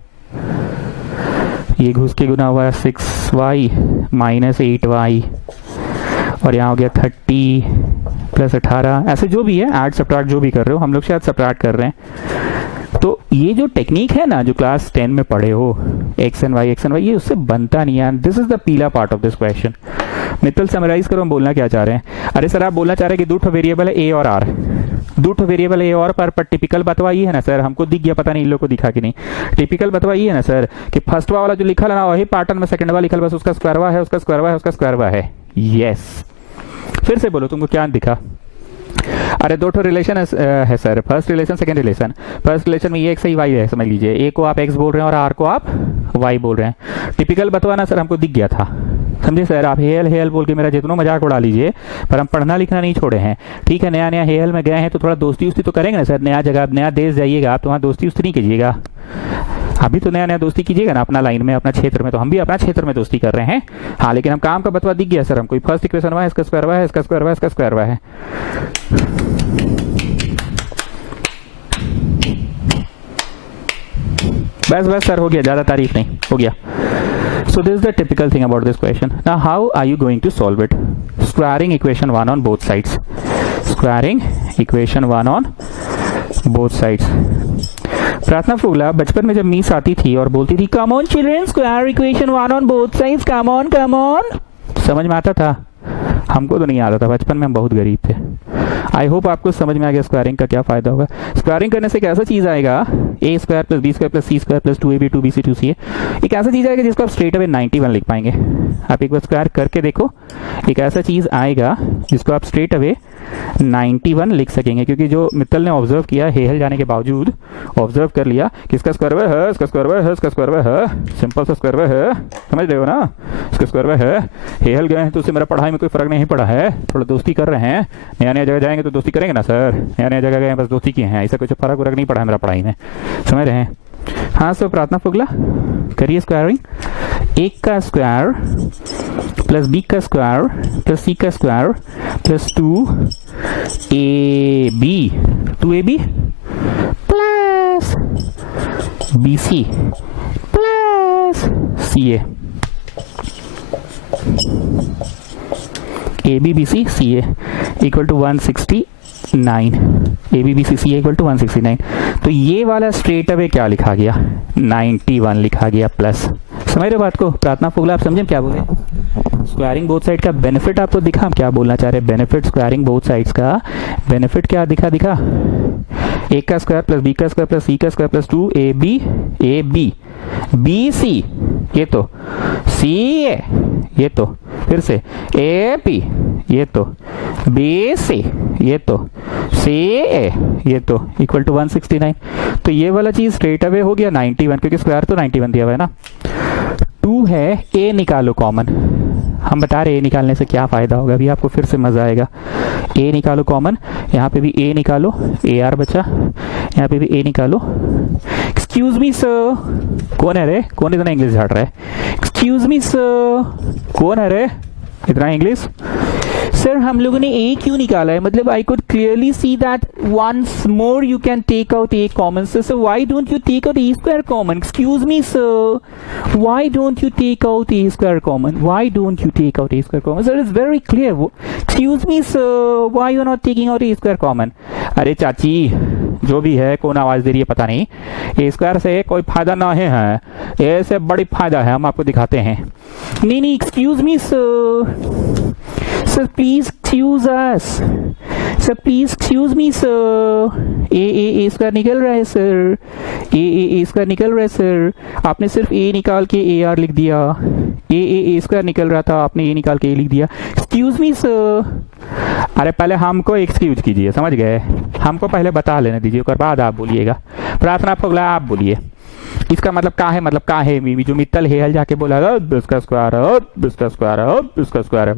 ये घुस के गुना हुआ 6y माइनस 8y, और यहाँ हो गया 30 प्लस 18। ऐसे जो भी है, ऐड सब्ट्रैक्ट जो भी कर रहे हो, हम लोग शायद सब्ट्रैक्ट कर रहे हैं। तो ये जो टेक्निक है ना, जो क्लास 10 में पढ़े हो, एक्स एंड वाई, ये उससे बनता नहीं है। दिस इज द पीला part of this question. Mittal summarize करो, हम बोलना क्या चाह रहे हैं। अरे सर आप बोलना चाह रहे हैं कि 2 वेरिएबल है ए और आर, 2 वेरिएबल ए और पर टिपिकल बतवाइए है ना सर। हमको दिख गया, पता नहीं इन लोग को दिखा कि नहीं। टिपिकल बतवाइए है ना सर कि फर्स्ट वाला जो लिखा है ना वही पैटर्न में सेकंड वाला लिखा, बस उसका स्क्वायरवा है, उसका स्क्वायरवा है, उसका स्क्वायरवा है। यस, फिर से बोलो तुमको क्या दिखा? अरे 2 रिलेशन है sir, first relation second relation. First relation में ये एक्स ही वाई है, समझ लीजिए। ए को आप एक्स बोल रहे हैं और आर को आप वाई बोल रहे हैं। टिपिकल बतवाना सर हमको दिख गया था, समझे सर। आप हेल बोल के मेरा जितना मजाक उड़ा लीजिए, पर हम पढ़ना लिखना नहीं छोड़े हैं, ठीक है। नया हेल में गए हैं तो थोड़ा दोस्ती उस्ती तो करेंगे ना सर। नया जगह, नया देश जाइएगा आप तो वहाँ दोस्ती उस्ती नहीं कीजिएगा। अभी तो नया दोस्ती कीजिएगा ना अपना लाइन में, अपना क्षेत्र में। तो हम भी अपना क्षेत्र में दोस्ती कर रहे हैं, हाँ। लेकिन हम काम का बतवा दिख गया सर हमको। फर्स्ट इक्वेशन हुआ है, इसका स्क्वायर हुआ है, इसका स्क्वायर हुआ है, इसका स्क्वायर हुआ है। बस सर हो गया, ज्यादा तारीफ नहीं, हो गया। So this is the typical thing about this question. Now how are you going to solve it? Squaring equation 1 on both sides. Squaring equation 1 on both sides. प्रार्थना फूला बचपन में जब मीस आती थी और बोलती थी come on children square equation 1 on both sides, come on, समझ में आता था? हमको तो नहीं आता था, बचपन में हम बहुत गरीब थे। आई होप आपको समझ में आ गया स्क्वायरिंग का क्या फायदा होगा। स्क्वायरिंग करने से एक ऐसा चीज आएगा, a square plus b square plus c square plus 2ab 2bc 2ca, एक ऐसा चीज आएगा जिसको आप स्ट्रेट अवे 91 लिख पाएंगे। आप एक बार स्क्वायर करके देखो, एक ऐसा चीज आएगा जिसको आप स्ट्रेट अवे 91 लिख सकेंगे, क्योंकि जो मित्तल ने ऑब्जर्व किया हेहल जाने के बावजूद ऑब्जर्व कर लिया कि इसका स्क्वायर है, इसका स्क्वायर है, इसका स्क्वायर है, सिंपल सा स्क्वायर है, समझ रहे हो ना, इसका स्क्वायर है। हेहल गए हैं तो उससे मेरा पढ़ाई में कोई फर्क नहीं पड़ा है, थोड़ा दोस्ती कर रहे हैं, नया नया जगह जाएंगे तो दोस्ती करेंगे ना सर, नया नया जगह गए बस दोस्ती किए हैं, ऐसा कुछ फर्क वरक नहीं पड़ा है मेरा पढ़ाई में, समझ रहे हैं। हाँ सर प्रार्थना फुगला करिए स्क्वायरिंग, एक का स्क्वायर प्लस बी का स्क्वायर प्लस सी का square plus 2ab plus bc plus ca, ABBC CA equal to 169, ABBC CA equal to 169। तो ये वाला स्ट्रेट अवे क्या लिखा गया, 91 लिखा गया प्लस, समझ रहे हो बात को। प्रार्थना फुगला आप समझे क्या बोले, स्क्वायरिंग बोथ साइड का बेनिफिट आपको दिखा, हम क्या बोलना चाह रहे हैं, बेनिफिट स्क्वायरिंग बोथ साइड्स का बेनिफिट क्या दिखा, एक का स्क्वायर प्लस बी का स्क्वायर प्लस सी का स्क्वायर प्लस 2ab BC ये तो CA ये तो फिर से AP ये तो BC ये तो CA ये तो इक्वल टू 169। तो ये वाला चीज स्ट्रेट अवे हो गया 91, क्योंकि स्क्वायर तो 91 दिया हुआ है ना। 2 है, A निकालो कॉमन, हम बता रहे A निकालने से क्या फायदा होगा, अभी आपको फिर से मजा आएगा। A निकालो कॉमन, यहाँ पे भी A निकालो, AR बचा, यहाँ पे भी A निकालो। एक्सक्यूज मी सर, कौन है रे, कौन इतना इंग्लिश झाड़ रहा है, एक्सक्यूज मी सर, कौन है रे इतना इंग्लिश। सर हम लोगों ने A क्यों निकाला है, मतलब I could clearly see that once more you can take out A common, sir why don't you take out A square common, excuse me sir, why don't you take out A square common, why don't you take out A square common, sir it's very clear, excuse me sir, why you are not taking out A square common. अरे चाची जो भी है, कौन आवाज दे रही है पता नहीं, A स्क्वायर से कोई फायदा ना है, A से बड़ी फायदा है, हम आपको दिखाते हैं। नहीं excuse me sir, sir please excuse us, sir please excuse me sir, A square निकल रहा है सर, ए स्क्वायर निकल रहा है सर, आपने सिर्फ A निकाल के AR लिख दिया, ए स्क्वायर निकल रहा था, आपने A निकाल के A लिख दिया, एक्सक्यूज मी सर। अरे पहले हमको एक्सक्यूज कीजिए, समझ गए, हमको पहले बता लेने दीजिए, उसके बाद आप बोलिएगा। प्रार्थना फुगला आप बोलिए, इसका मतलब क्या है, मतलब क्या है, जो मित्तल हेहल जाके बोला इसका स्क्वायर है, इसका स्क्वायर है, इसका स्क्वायर है,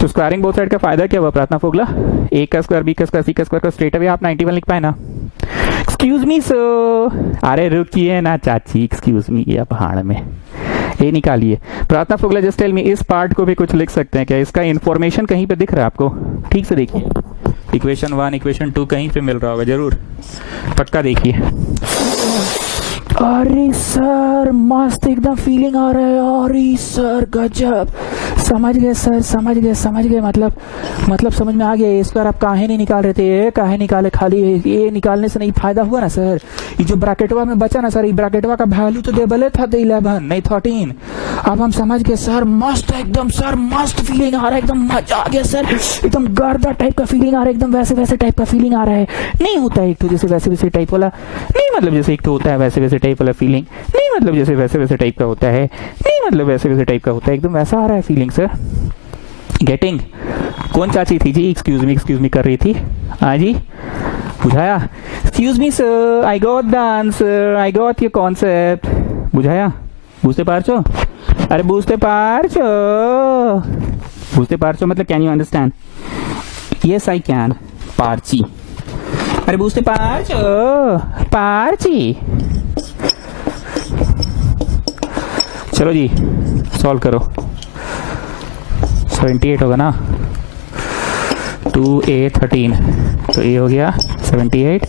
तो स्क्वायरिंग बोथ साइड का फायदा क्या हुआ प्रार्थना फुगला, A का स्क्वायर बी का स्क्वायर सी का स्क्वायर का स्ट्रेट अवे आप 91 लिख पाए ना। एक्सक्यूज मी सर, अरे रुकिए ना चाची, एक्सक्यूज मी या पहाड़ में ए निकालिए। प्रार्थना फुगला जस्ट टेल मी, इस पार्ट को भी कुछ लिख सकते हैं क्या, इसका इंफॉर्मेशन कहीं पे दिख रहा है आपको, ठीक से देखिए, इक्वेशन 1 इक्वेशन 2 कहीं पे मिल रहा होगा जरूर, पक्का देखिए। अरे सर मस्त एकदम फीलिंग आ रहा है, अरे सर गजब, समझ गए सर, समझ गए, मतलब समझ में आ गया। इस बार आप काहे नहीं निकाल रहे थे, काहे निकाले, खाली ये निकालने से नहीं फायदा हुआ ना सर, ये जो ब्रैकेटवा में बचा ना सर, ये ब्रैकेटवा का वैल्यू तो देबले था 11 नहीं 13। अब हम समझ गए सर, मस्त एकदम सर, मस्त फीलिंग आ रहा है, एकदम मजा आ गया सर, एकदम गर्दा टाइप का फीलिंग आ रहा है, एकदम वैसे टाइप का फीलिंग आ रहा है। नहीं होता है एक तो जैसे वैसे टाइप वाला, नहीं मतलब जैसे एक तो होता है वैसे टाइप वाला फीलिंग, नहीं मतलब जैसे वैसे टाइप का होता है, नहीं मतलब वैसे टाइप का होता है, एकदम वैसा आ रहा है फीलिंग सर। गेटिंग, कौन चाची थी जी एक्सक्यूज मी कर रही थी, हाँ जी बुझाया। Excuse me sir, I got the answer, I got your concept, बुझाया, बुझते पारछो, अरे बुझते पारछो मतलब can you understand, yes I can, पारची, अरे बुझते पारची। चलो जी सॉल्व करो, 78 होगा ना, 2A 13, तो A हो गया 78,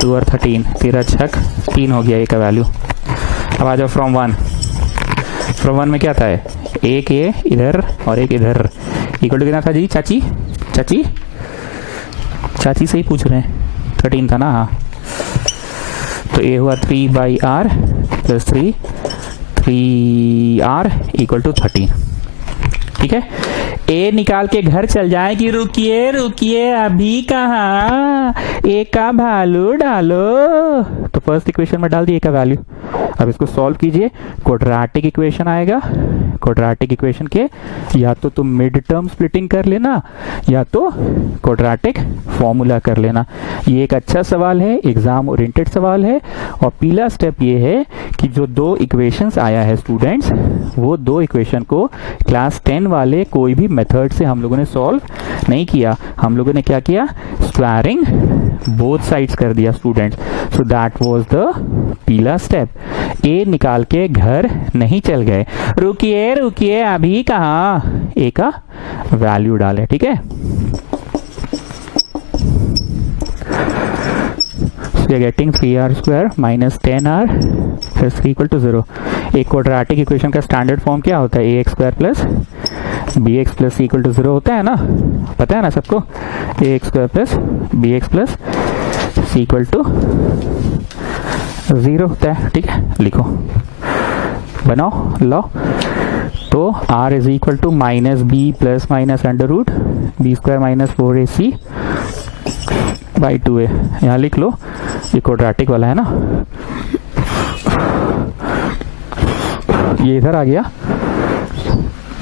2 और 13, 13 छक 3 हो गया A का वैल्यू। अब आ जाओ फ्रॉम 1 में क्या था, एक A इधर और एक इधर, इक्वल टू कितना था जी, चाची से ही पूछ रहे हैं, 13 था ना, हाँ, तो A हुआ 3/R plus 3R equal to 13, ठीक है। ए निकाल के घर चल जाए कि रुकिए रुकिए अभी कहाँ, ए का वैल्यू डालो। तो फर्स्ट इक्वेशन में डाल दिए ए का वैल्यू। अब इसको सॉल्व कीजिए, क्वाड्रेटिक इक्वेशन आएगा। क्वाड्रेटिक इक्वेशन के या तो तुम मिड टर्म स्प्लिटिंग कर लेना या तो क्वाड्रेटिक फॉर्मूला कर लेना। ये एक अच्छा सवाल है, एग्जाम ओरिएंटेड सवाल है। और पहला स्टेप ये है कि जो दो इक्वेशंस आया है स्टूडेंट्स, वो दो इक्वेशन को क्लास 10 वाले कोई भी मेथड से हम लोगों ने सॉल्व नहीं किया। हम लोगों ने क्या किया, स्क्वायरिंग बोथ साइड्स कर दिया students. So that was the पहला स्टेप। ए निकाल के घर नहीं चल गए, रुकिए रुकिए अभी कहाँ, ए का वैल्यू डाले। ठीक है, we are getting 3r square minus 10r plus 3 equal to 0। एक क्वाड्रेटिक इक्वेशन का स्टैंडर्ड फॉर्म क्या होता है, ax square plus bx plus equal to 0 होता है ना, पता है ना सबको। ax square plus bx plus c equal to 0 होता है। ठीक है, लिखो, बनाओ लो। तो r is equal to minus B plus minus under root B square minus 4ac by 2a। यहाँ लिख लो, ये क्वाड्रेटिक वाला है ना, ये इधर आ गया,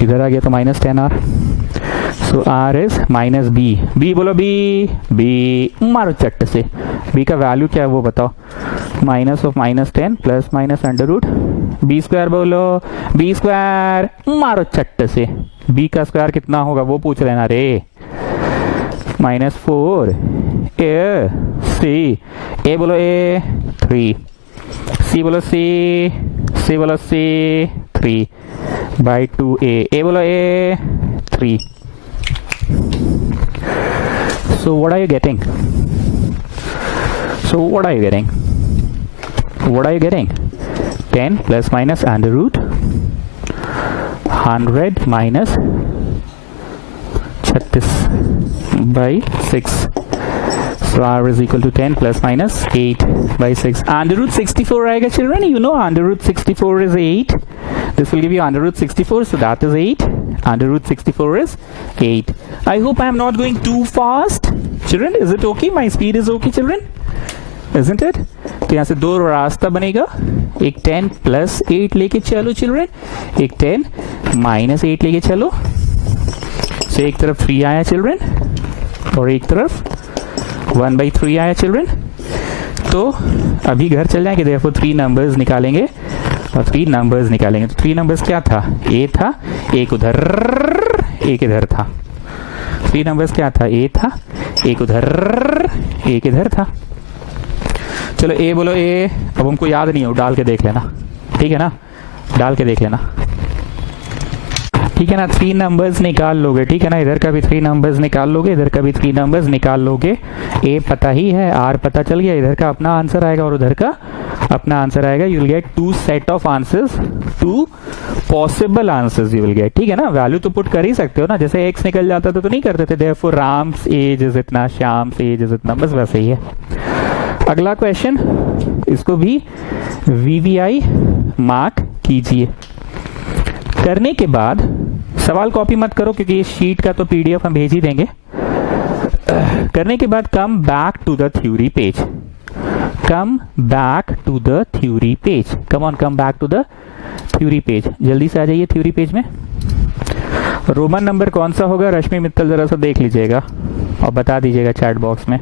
इधर आ गया तो minus 10r। So r is minus B, B बोलो बी, बी मारो चट्ट से। बी का वैल्यू क्या है वो बताओ, minus of minus 10 plus minus under root B square बोलो, बी स्क्वायर मारो चट्ट से। बी का स्क्वायर कितना होगा वो पूछ लेना रे, माइनस 4 ए सी, ए बोलो ए 3, सी बोलो सी, सी बोलो सी 3 बाई 2a, ए बोलो ए 3। So what are you getting? So what are you getting? What are you getting? 10 plus minus under root 100 minus 36 by 6. So r is equal to 10 plus minus 8 by 6. Under root 64 आएगा children. You know under root 64 is 8. This will give you under root 64. So that is 8. Under root 64 is 8. I hope I am not going too fast. Children, is it okay? My speed is okay, children? Isn't it? तो यहाँ से दो रास्ता बनेगा, एक 10 plus 8 लेके चलो children, एक 10 माइनस 8 लेके चलो। तो एक तरफ 3 आया चिल्ड्रन और एक तरफ 1/3 आया चिल्ड्रन। तो अभी घर चल जाएंगे, देखो 3 नंबर्स निकालेंगे और 3 नंबर्स निकालेंगे। तो 3 नंबर्स क्या था, ए था, एक उधर एक इधर था। 3 नंबर्स क्या था, ए था, एक उधर एक इधर था। चलो ए बोलो ए, अब हमको याद नहीं हो, डाल के देख लेना, ठीक है ना, डाल के देख लेना, ठीक है ना। 3 नंबर्स निकाल लोगे, ठीक है ना, इधर का भी 3 नंबर्स निकाल लोगे, इधर का भी 3 नंबर्स निकाल लोगे। ए पता ही है, आर पता चल गया, इधर का अपना आंसर आएगा और उधर का अपना आंसर आएगा। You will get 2 set of answers, 2 possible answers you will get, ठीक है ना। वैल्यू तो पुट कर ही सकते हो ना, जैसे एक्स निकल जाता था तो नहीं करते थे, देयरफॉर राम्स एज इज इतना, श्याम्स एज इज इतना, बस वैसे ही है। अगला क्वेश्चन, इसको भी वीवीआई मार्क कीजिए। करने के बाद सवाल कॉपी मत करो क्योंकि इस शीट का तो पीडीएफ हम भेज ही देंगे। करने के बाद come back to the theory page, come back to the theory page, come on come back to the theory page. जल्दी से आ जाइए थ्योरी पेज में। रोमन नंबर कौन सा होगा रश्मि मित्तल, जरा सा देख लीजिएगा और बता दीजिएगा चैट बॉक्स में।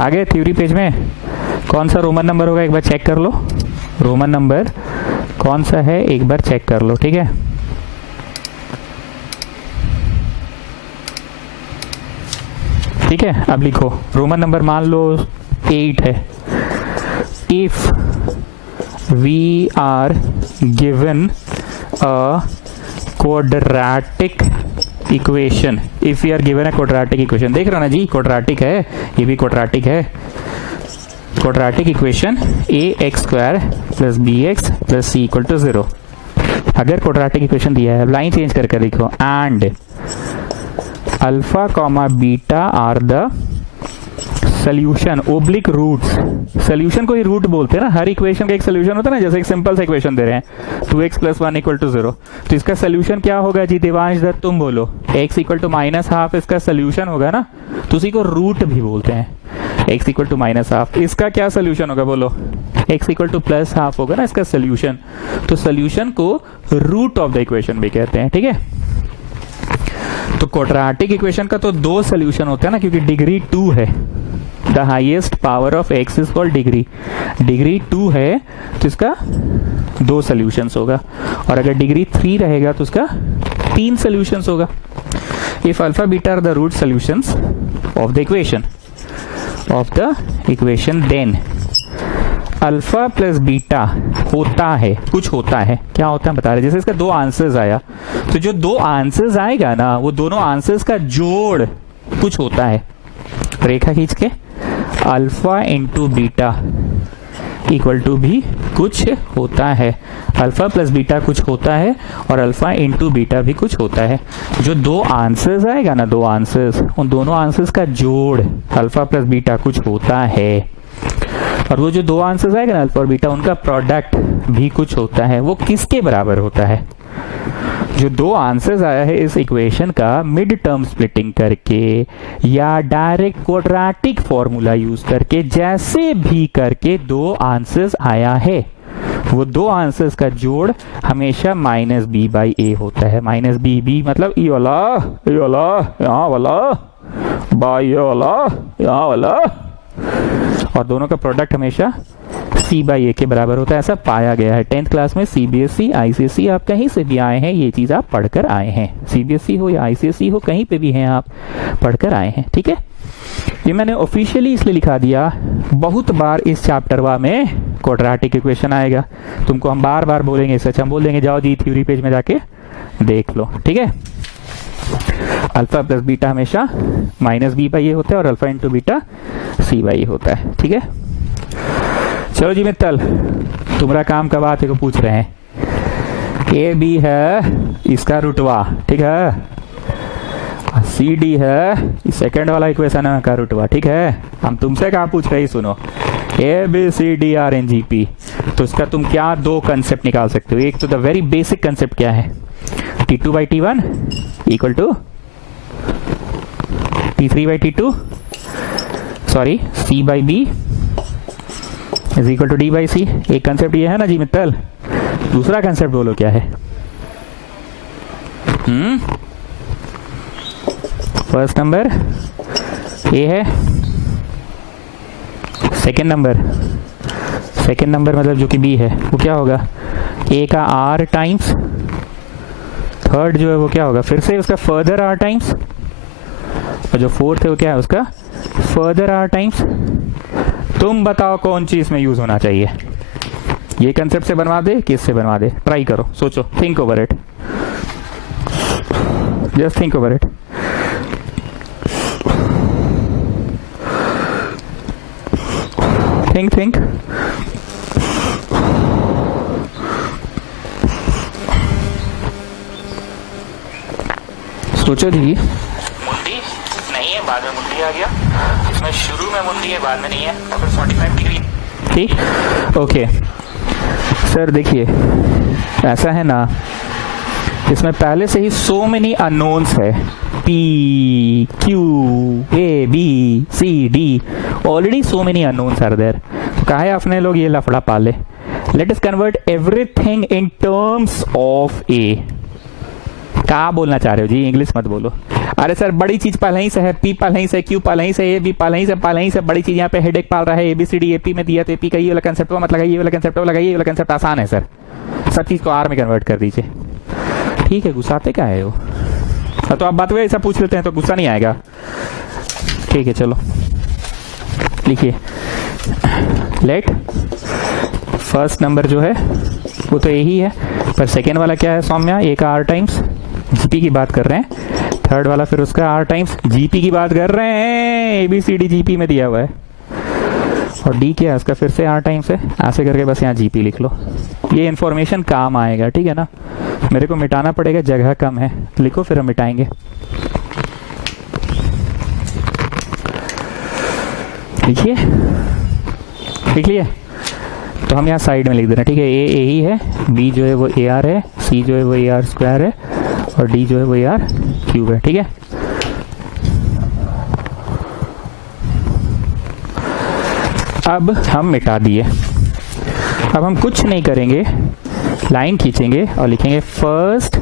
आगे थ्योरी पेज में कौन सा रोमन नंबर होगा एक बार चेक कर लो, रोमन नंबर कौन सा है एक बार चेक कर लो, ठीक है। ठीक है, अब लिखो रोमन नंबर, मान लो 8 है। If we are given a quadratic equation, if you are given a quadratic equation, देख रहे हो ना जी, क्वाड्रेटिक है, ये भी क्वाड्रेटिक है। Quadratic equation ax square plus bx plus c equal to 0। अगर क्वाड्रेटिक इक्वेशन दिया है, लाइन चेंज करके लिखो, and alpha comma beta are the solution oblique roots, solution को ही रूट बोलते हैं ना, हर इक्वेशन का एक सोल्यूशन होता है ना, जैसे एक सिंपल सा इक्वेशन दे रहे हैं 2x + 1 = 0, तो इसका सोल्यूशन क्या होगा जी देवांश दत्त, तुम बोलो। x = -½ इसका सोल्यूशन होगा ना, तो उसी को रूट भी बोलते हैं। x = -½ इसका क्या सोल्यूशन होगा बोलो, x = +½ होगा ना इसका सोल्यूशन, तो सोल्यूशन को रूट ऑफ द इक्वेशन भी कहते हैं, ठीक है। तो क्वाड्रेटिक इक्वेशन का तो 2 सोल्यूशन होता है ना, क्योंकि डिग्री 2 है, the highest power of x is called degree, degree 2 है तो इसका 2 सोल्यूशंस होगा, और अगर डिग्री 3 रहेगा तो उसका 3 सोल्यूशंस होगा। If alpha beta are the root solutions of the equation then alpha plus beta होता है, कुछ होता है, क्या होता है बता रहे। जैसे इसका 2 आंसर्स आया, तो जो 2 आंसर्स आएगा ना, वो दोनों आंसर्स का जोड़ कुछ होता है। रेखा खींच के alpha into beta equal to भी कुछ होता है, अल्फा प्लस बीटा कुछ होता है, और अल्फा इंटू बीटा भी कुछ होता है। जो 2 आंसर्स आएगा ना, 2 आंसर्स, उन दोनों आंसर्स का जोड़ अल्फा प्लस बीटा कुछ होता है, और वो जो 2 आंसर्स आएगा ना अल्फा और बीटा, उनका प्रोडक्ट भी कुछ होता है। वो किसके बराबर होता है? जो 2 आंसर्स आया है इस इक्वेशन का, मिड टर्म स्प्लिटिंग करके या डायरेक्ट क्वाड्रेटिक फॉर्मूला यूज करके, जैसे भी करके 2 आंसर्स आया है, वो 2 आंसर्स का जोड़ हमेशा -b/a होता है। -b मतलब ये वाला, यहाँ वाला, बाई ये वाला, यहाँ वाला, और दोनों का प्रोडक्ट हमेशा c/a के बराबर होता है। ऐसा पाया गया है 10th क्लास में। CBSE, ICSE, आप कहीं से भी आए हैं, ये चीज आप पढ़कर आए हैं। CBSE हो या ICSE हो, कहीं पे भी हैं आप, पढ़कर आए हैं, ठीक है। ये मैंने ऑफिशियली इसलिए लिखा दिया, बहुत बार इस चैप्टरवा में क्वाड्रेटिक इक्वेशन आएगा, तुमको हम बार बार बोलेंगे, सच हम बोल देंगे, जाओ जी थ्योरी पेज में जाके देख लो, ठीक है। अल्फा प्लस बीटा हमेशा -b/a होता है, और अल्फा इंटू बीटा c/a होता है, ठीक है। चलो जी मित्तल, तुम्हारा काम कब आते को पूछ रहे हैं। AB है इसका रुटवा, ठीक है, CD है सेकंड वाला इक्वेशन का रुटवा, ठीक है। हम तुमसे क्या पूछ रहे हैं, सुनो, ABCDRNGP, तो इसका तुम क्या 2 कंसेप्ट निकाल सकते हो। एक तो द वेरी बेसिक कंसेप्ट क्या है, T2/T1 equal to T3/T2, sorry C/B is equal to D/C। एक कंसेप्ट ये है ना जी मित्तल। दूसरा कंसेप्ट बोलो क्या है। फर्स्ट नंबर ए है, सेकेंड नंबर मतलब जो कि B है, वो क्या होगा, A का R टाइम्स, थर्ड जो है वो क्या होगा, फिर से उसका फर्दर R टाइम्स, और जो फोर्थ है वो क्या है, उसका फर्दर R टाइम्स। तुम बताओ कौन चीज में यूज होना चाहिए। ये कंसेप्ट से बनवा दे, किससे बनवा दे, ट्राई करो, सोचो, think over it, just think over it. Think सोचो जी। मुंडी नहीं है, बाद में मुंडी आ गया, इसमें शुरू में मुंडी है, बाद में नहीं है, और फिर 45 डिग्री, ठीक, ओके। सर देखिए ऐसा है ना, इसमें पहले से ही सो मेनी अननोन्स है, P, Q, A, B, C, D, already so many unknowns are there. तो काहे अपने लोग ये लफड़ा पाले। Let us convert everything in terms of A। क्या बोलना चाह रहे हो जी, इंग्लिश मत बोलो। अरे सर बड़ी चीज पहले ही से है, P पहले ही से, Q पहले ही से, A B पहले ही से बड़ी चीज यहाँ पे हेडेक पाल रहा है। ABCD AP में दिया, तो AP का ये वाला कंसेप्ट मत लगाइए, ये वाला कंसेप्ट लगाइए, ये वाला कंसेप्ट आसान है सर, सब चीज को R में कन्वर्ट कर दीजिए, ठीक है। गुस्साते क्या है वो, तो आप बात ऐसा पूछ लेते हैं तो गुस्सा नहीं आएगा, ठीक है। चलो लिखिए, लेट फर्स्ट नंबर जो है वो तो यही है, पर सेकेंड वाला क्या है सौम्या, A का R टाइम्स, GP की बात कर रहे हैं। थर्ड वाला फिर उसका R टाइम्स GP की बात कर रहे हैं। ABCD GP में दिया हुआ है, और D क्या है उसका फिर से R टाइम्स है। ऐसे करके बस यहाँ GP लिख लो, ये इन्फॉर्मेशन काम आएगा, ठीक है ना। मेरे को मिटाना पड़ेगा, जगह कम है, लिखो फिर हम मिटाएंगे। लिखिए, लिख लिए? तो हम यहाँ साइड में लिख देना, ठीक है। ए ही है, बी जो है वो ए आर है, सी जो है वो ए आर स्क्वायर है, और डी जो है वो ए आर क्यूब है, ठीक है। अब हम मिटा दिए। अब हम कुछ नहीं करेंगे, लाइन खींचेंगे और लिखेंगे फर्स्ट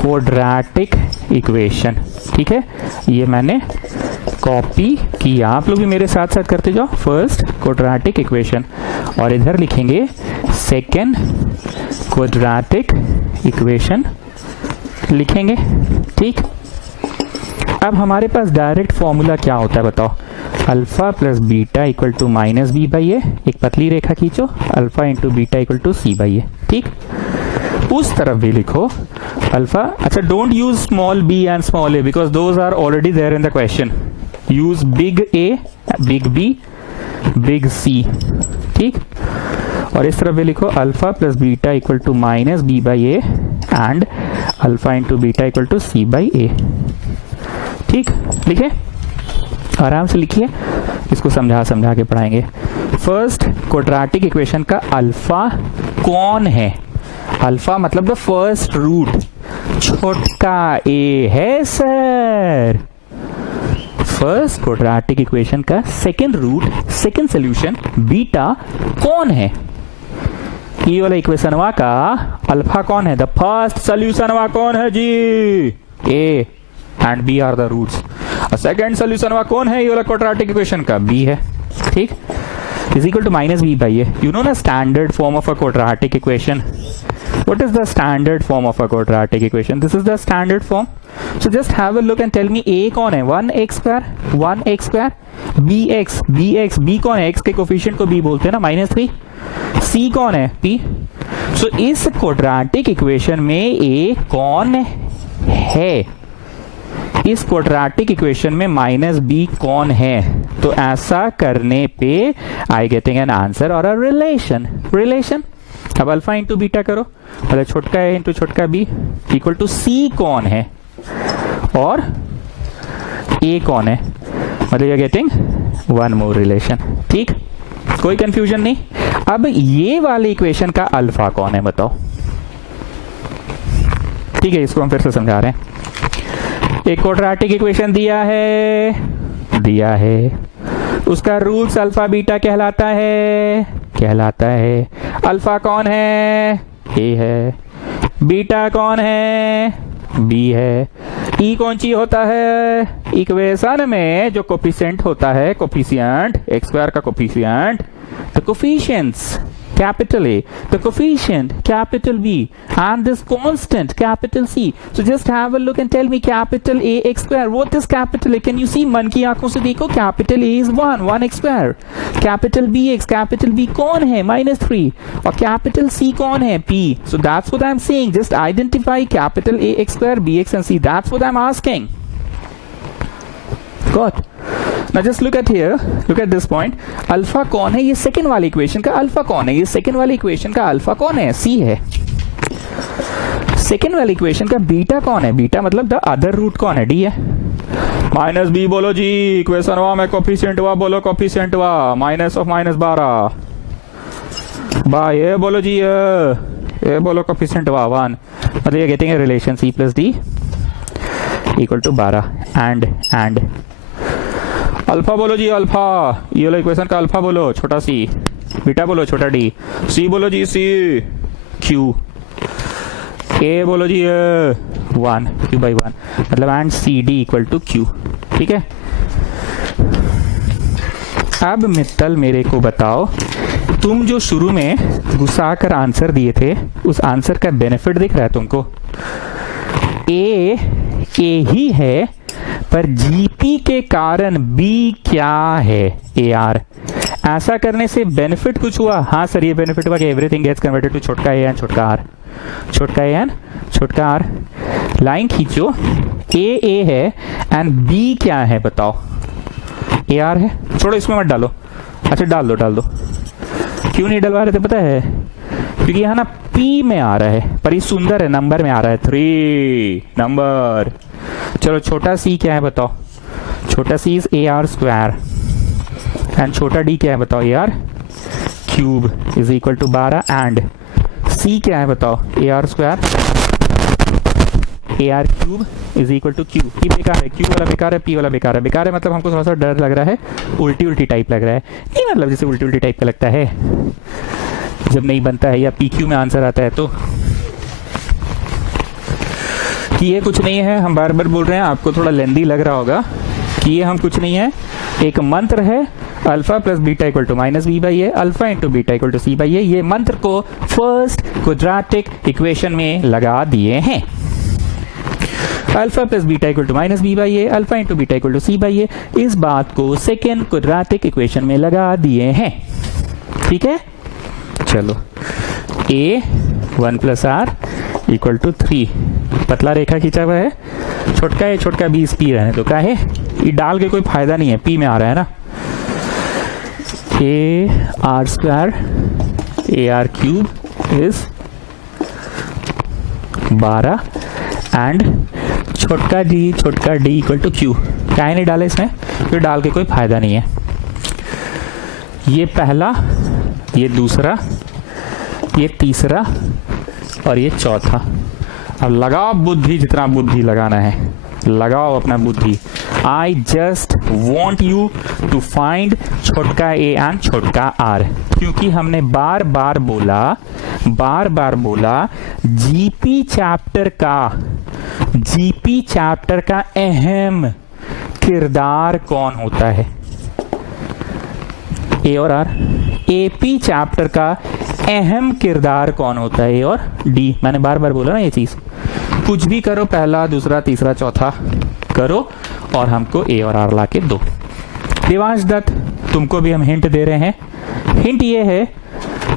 क्वाड्रेटिक इक्वेशन, ठीक है। ये मैंने कॉपी किया, आप लोग भी मेरे साथ साथ करते जाओ। फर्स्ट क्वाड्रेटिक इक्वेशन, और इधर लिखेंगे सेकेंड क्वाड्रेटिक इक्वेशन लिखेंगे, ठीक। अब हमारे पास डायरेक्ट फॉर्मूला क्या होता है बताओ? Alpha plus beta equal to minus b by a. एक पतली रेखा खींचो, alpha into beta equal to C by a, ठीक। उस तरफ भी लिखो अल्फा। अच्छा, don't use small b and small a because those are already there in the question. Use big A, big B, big C, ठीक। और इस तरफ भी लिखो alpha plus beta equal to minus b by a and alpha into beta equal to C by a, ठीक। लिखे? आराम से लिखिए, इसको समझा समझा के पढ़ाएंगे। फर्स्ट क्वाड्रेटिक इक्वेशन का अल्फा कौन है? अल्फा मतलब द फर्स्ट रूट, छोटा ए है सर। फर्स्ट क्वाड्रेटिक इक्वेशन का second root, second solution beta कौन है? ये वाला इक्वेशनवा का अल्फा कौन है? द फर्स्ट सोल्यूशनवा कौन है जी? A and b are the roots. Second सोल्यूशनवा कौन है? ये वाला क्वाड्रेटिक इक्वेशन का बी है, ठीक। Is equal to minus b by a. You know ना standard form of a quadratic equation? What is the standard form of a quadratic equation? This is the standard form. So just have a look and tell me a कौन है? 1x square, 1x square, b कौन है? x के coefficient को b बोलते हैं ना, -3। c कौन है? p। So इस क्वाड्रेटिक इक्वेशन में a कौन है? इस क्वाड्रेटिक इक्वेशन में -b कौन है? तो ऐसा करने पे आई गेटिंग एन आंसर और अ रिलेशन। अब अल्फा इंटू बीटा करो, मतलब छोटका ए इंटू छोटका बी इक्वल टू सी कौन है और ए कौन है, मतलब you are getting one more relation, ठीक। कोई कंफ्यूजन नहीं। अब ये वाले इक्वेशन का अल्फा कौन है बताओ? ठीक है, इसको हम फिर से समझा रहे हैं। एक क्वाड्रेटिक इक्वेशन दिया है, उसका रूट्स अल्फा बीटा कहलाता है। अल्फा कौन है? ए है। बीटा कौन है? बी है। ई कौन सी होता है? इक्वेशन में जो कोफिशिएंट होता है, कोफिशिएंट एक्स स्क्वायर का coefficient, the coefficients capital A, the coefficient capital B, and this constant capital C. So just have a look and tell me capital A x square. What is capital A? Can you see? मन की आंखों से देखो, capital A is 1 x square. Capital B x, capital B कौन है? -3. और capital C कौन है? P. So that's what I'm saying. Just identify capital A x square, B x and C. That's what I'm asking. Got? Now just look at here, look at this point. Alpha कौन है? ये second वाली equation का alpha कौन है? ये second वाली equation का अल्फा कौन है? सी है। सेकेंड वाली इक्वेशन का बीटा कौन है? बीटा मतलब द अदर रूट कौन है? डी है। -b बोलो जी, इक्वेशन वा में कोफिशिएंट वा बोलो, कोफिशिएंट वा -12 बा ये बोलो जी, ये बोलो कोफिशिएंट वा 1, मतलब ये getting a relation c plus d equal to 12 and alpha बोलो जी, अल्फा ये वाला इक्वेशन का अल्फा बोलो छोटा सी, बीटा बोलो छोटा डी, सी बोलो जी सी क्यू, ए बोलो जी 1 q/1, मतलब and c d equal to q, ठीक है। अब मित्तल मेरे को बताओ, तुम जो शुरू में घुसा कर आंसर दिए थे, उस आंसर का बेनिफिट दिख रहा है तुमको? ए ही है, पर जीपी के कारण बी क्या है? A R. ऐसा करने से बेनिफिट कुछ हुआ? हाँ सर, ये बेनिफिट हुआ कि एवरीथिंग गेट्स कन्वर्टेड टू छोटका ए एंड छोटका आर, छोटका ए एंड छोटका आर। लाइन खींचो, ए है एंड बी क्या है बताओ? ए आर है। छोड़ो, इसमें मत डालो। अच्छा डाल दो। क्यों नहीं डलवा रहे थे पता है? क्योंकि यहाँ ना पी में आ रहा है, पर ये सुंदर है, नंबर में आ रहा है 3 नंबर। चलो छोटा सी क्या है बताओ? छोटा c is a r square. And छोटा डी क्या है बताओ यार, cube is equal to 12 and c क्या है बताओ, a r square, a r cube is equal to q. ये बेकार है, क्यू वाला बेकार है, पी वाला बेकार है। बेकार है मतलब हमको थोड़ा सा डर लग रहा है, उल्टी उल्टी टाइप लग रहा है, नहीं मतलब जैसे उल्टी उल्टी टाइप का लगता है जब नहीं बनता है या पी क्यू में आंसर आता है तो। कि ये कुछ नहीं है, हम बार बार बोल रहे हैं, आपको थोड़ा लेंदी लग रहा होगा कि ये हम कुछ नहीं है, एक मंत्र है alpha plus beta equal to minus b by a, alpha into beta equal to C by a. ये मंत्र को फर्स्ट क्वाड्रेटिक इक्वेशन में लगा दिए हैं। Alpha plus beta equal to minus b by a, alpha into beta equal to C by a, इस बात को सेकेंड क्वाड्रेटिक इक्वेशन में लगा दिए हैं। ठीक है, चलो ए 1 प्लस आर इक्वल टू 3, पतला रेखा खींचा हुआ है, छोटका है, छोटका बीस पी रहने तो क्या है, ये डाल के कोई फायदा नहीं है, पी में आ रहा है ना। ए r square a r cube is 12 and छोटका डी इक्वल टू क्यू। क्या नहीं डाले इसमें, फिर डाल के कोई फायदा नहीं है। ये पहला, ये दूसरा, ये तीसरा और ये चौथा। अब लगाओ बुद्धि, जितना बुद्धि लगाना है लगाओ अपना बुद्धि। I just want you to find छोटका ए एंड छोटका आर, क्योंकि हमने बार बार बोला जीपी चैप्टर का अहम किरदार कौन होता है, ए और आर। एपी चैप्टर का अहम किरदार कौन होता है, ए और डी। मैंने बार बार बोला ना ये चीज, कुछ भी करो, पहला दूसरा तीसरा चौथा करो और हमको ए और आर ला के दो। देवांश दत्त, तुमको भी हम हिंट दे रहे हैं। हिंट ये है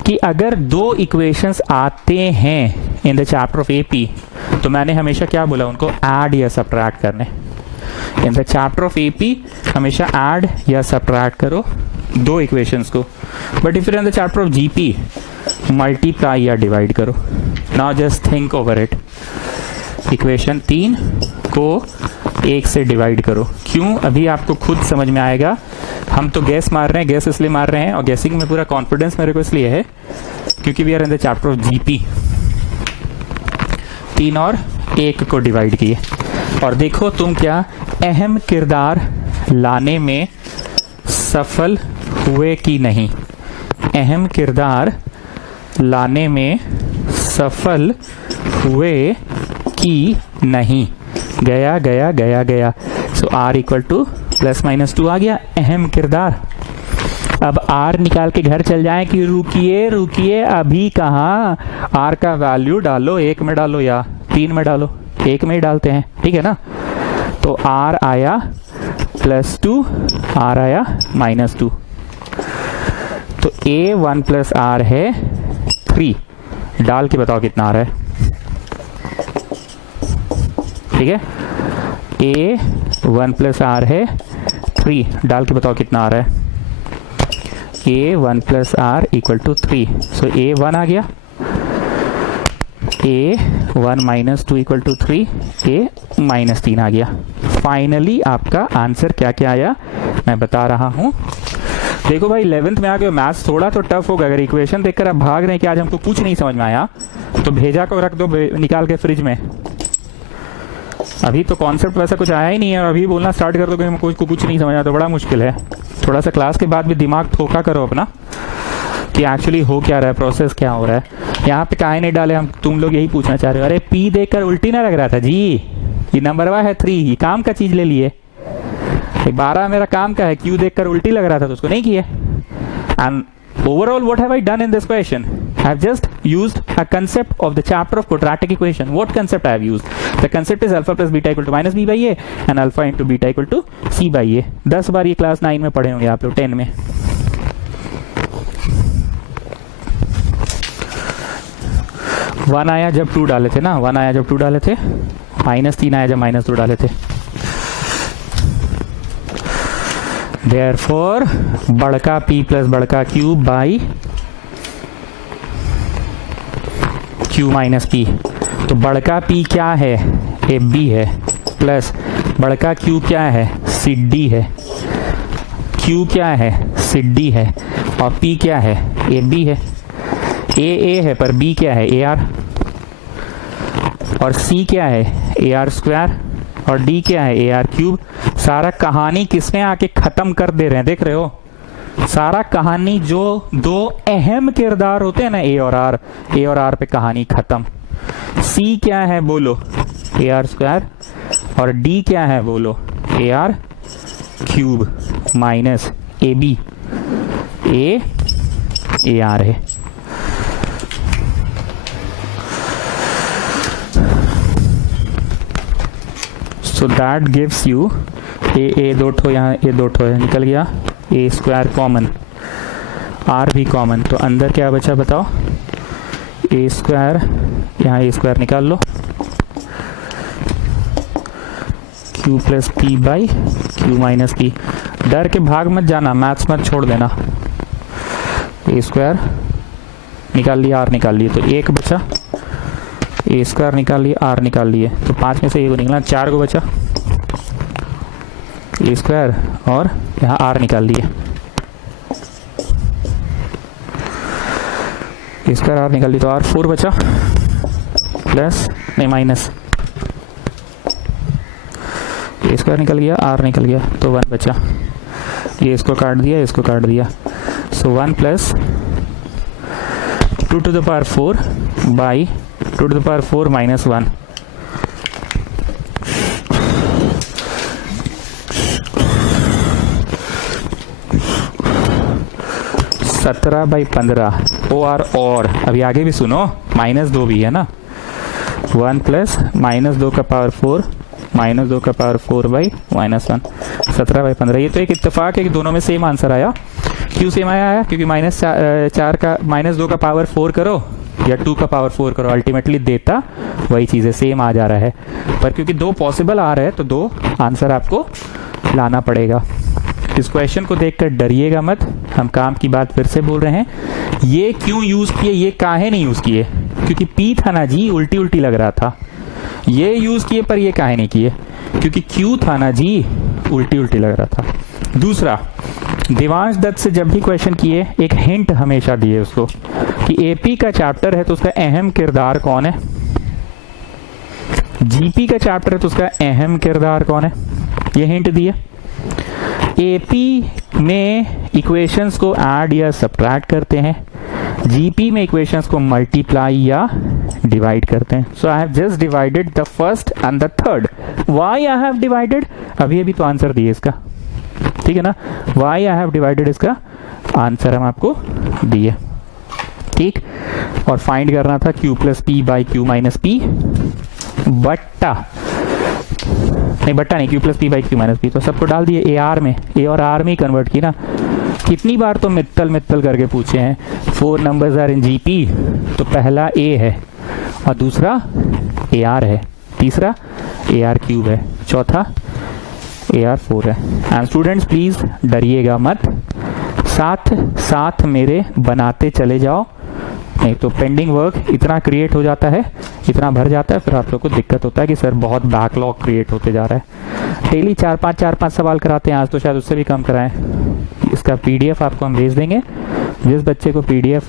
कि अगर दो इक्वेशंस आते हैं इन द चैप्टर ऑफ एपी, तो मैंने हमेशा क्या बोला, उनको ऐड या सब्ट्रैक्ट करने। इन द चैप्टर ऑफ एपी हमेशा ऐड या सब्ट्रैक्ट करो दो इक्वेशंस को, but if in the chapter of GP multiply या डिवाइड करो। Now just think over it. Equation 3 को 1 से डिवाइड करो। क्यों, अभी आपको खुद समझ में आएगा। हम तो गैस मार रहे हैं, गैस इसलिए मार रहे हैं और गैसिंग में पूरा कॉन्फिडेंस मेरे को इसलिए है क्योंकि we are in the chapter of GP. 3 और 1 को डिवाइड किए और देखो तुम क्या अहम किरदार लाने में सफल हुए कि नहीं। अहम किरदार लाने में सफल हुए कि नहीं। गया। So r equal to plus minus 2 आ गया अहम किरदार। अब आर निकाल के घर चल जाए कि रुकिए अभी कहाँ, आर का वैल्यू डालो, 1 में डालो या 3 में डालो, 1 में ही डालते हैं, ठीक है ना। तो आर आया +2, आर आया -2, तो ए 1 प्लस आर है 3। डाल के बताओ कितना आ रहा है, ठीक है। ए 1 प्लस आर है 3, डाल के बताओ कितना आ रहा है। ए 1 प्लस आर इक्वल टू 3, सो ए 1 आ गया। ए 1 माइनस 2 इक्वल टू 3, ए -3 आ गया। फाइनली आपका आंसर क्या क्या आया मैं बता रहा हूं। देखो भाई 11th में आ गए, मैथ्स थोड़ा तो टफ होगा। अगर इक्वेशन देखकर आप भाग रहे हैं कि आज हमको कुछ नहीं समझ में आया, तो भेजा को रख दो निकाल के फ्रिज में। अभी तो कॉन्सेप्ट वैसा कुछ आया ही नहीं है और अभी बोलना स्टार्ट कर दो कि हमको कुछ नहीं समझ आया, तो बड़ा मुश्किल है। थोड़ा सा क्लास के बाद भी दिमाग ठोका करो अपना कि एक्चुअली हो क्या रहा है, प्रोसेस क्या हो रहा है। यहाँ पे काहे नहीं डाले हम, तुम लोग यही पूछना चाह रहे हो। अरे पी देखकर उल्टी ना लग रहा था जी, ये नंबरवा है 3, ये काम का चीज ले लिए। 12 मेरा काम का है, क्यू देखकर उल्टी लग रहा था तो उसको नहीं किए। And overall what have I done in this question? I have just used a concept of the chapter of quadratic equation. What concept I have used? The concept is alpha plus beta equal to minus b by a and alpha into beta equal to c by a. 10 बार ये class 9 में पढ़े होंगे आप लोग, 10 में। One आया जब 2 डाले थे ना, 1 आया जब 2 डाले थे, -3 आया जब -2 डाले थे। Therefore बड़का p प्लस बड़का q by q minus p। तो बड़का p क्या है, ab है, प्लस बड़का q क्या है, cd है। q Q क्या है, सिड्डी है, और P क्या है, AB है। A है पर B क्या है, AR, और C क्या है, AR स्क्वायर, और D क्या है, AR क्यूब। सारा कहानी किसमें आके खत्म कर दे रहे हैं, देख रहे हो। सारा कहानी जो दो अहम किरदार होते हैं ना, A और R पे कहानी खत्म। C क्या है बोलो, AR स्क्वायर, और D क्या है बोलो, AR cube minus AB, AR है। So that gives you A दो ठो, यहाँ A दो ठो है, निकल गया, A स्क्वायर कॉमन, R भी कॉमन, तो अंदर क्या बचा बताओ, A स्क्वायर, यहाँ A स्क्वायर निकाल लो, Q plus P by Q minus P। डर के भाग मत जाना, मैथ्स मत छोड़ देना। A स्क्वायर निकाल लिया, R निकाल लिए, तो एक बचा, A स्क्वायर निकाल लिए, R निकाल लिए, तो 5 में से 1 निकला, 4 को बचा, A स्क्वायर और यहाँ R निकाल लिए, A स्क्वायर R निकाल लिए, तो R4 बचा, प्लस नहीं माइनस, A स्क्वायर निकल गया, R निकल गया, तो 1 बचा, ये इसको काट दिया, इसको काट दिया, so 1 plus 2 to the power 4 by 2 to the power 4 minus 1, सत्रह बाई 15, और अभी आगे भी सुनो, -2 भी है ना, 1 प्लस -2 का पावर 4 -2 का पावर 4 बाई -1, 17 बाई 15। ये तो एक इत्तेफाक है कि दोनों में सेम आंसर आया। क्यों सेम आया? क्योंकि -2 का पावर 4 करो या 2 का पावर 4 करो, अल्टीमेटली देता वही चीज़ है, सेम आ जा रहा है। पर क्योंकि 2 पॉसिबल आ रहे हैं तो 2 आंसर आपको लाना पड़ेगा। इस क्वेश्चन को देखकर डरिएगा मत, हम काम की बात फिर से बोल रहे हैं। ये क्यों यूज किए, ये काहे नहीं यूज किए? क्योंकि P था ना जी, उल्टी उल्टी लग रहा था, ये यूज किए, पर ये काहे नहीं किए? क्योंकि Q था ना जी, उल्टी उल्टी लग रहा था। दूसरा, देवांश दत्त से जब भी क्वेश्चन किए एक हिंट हमेशा दिए उसको कि AP का चैप्टर है तो उसका अहम किरदार कौन है, GP का चैप्टर है तो उसका अहम किरदार कौन है, ये हिंट दिए। AP में इक्वेशंस को ऐड या सब्ट्रैक्ट करते हैं, GP में इक्वेशंस को मल्टीप्लाई या डिवाइड करते हैं। So I have just divided the first and the third. Why I have divided, अभी तो आंसर दिए इसका, ठीक है ना। व्हाई आई हैव डिवाइडेड, इसका आंसर हम आपको दिए, ठीक। और फाइंड करना था Q plus P by Q minus P, बट्टा नहीं, Q plus P by Q minus P, तो सबको डाल दिए AR में, A और R में ही कन्वर्ट की ना। कितनी बार तो मित्तल करके पूछे हैं, 4 नंबर्स आर इन GP, तो पहला A है और दूसरा AR है, तीसरा AR क्यूब है, चौथा AR4 है। एंड स्टूडेंट्स प्लीज डरिएगा मत, साथ मेरे बनाते चले जाओ, नहीं तो पेंडिंग वर्क इतना क्रिएट हो जाता है, इतना भर जाता है, फिर आप लोग को दिक्कत होता है कि सर बहुत बैकलॉग क्रिएट होते जा रहा है। डेली 4-5 सवाल कराते हैं, आज तो शायद उससे भी कम कराएं। इसका PDF आपको हम भेज देंगे। जिस बच्चे को PDF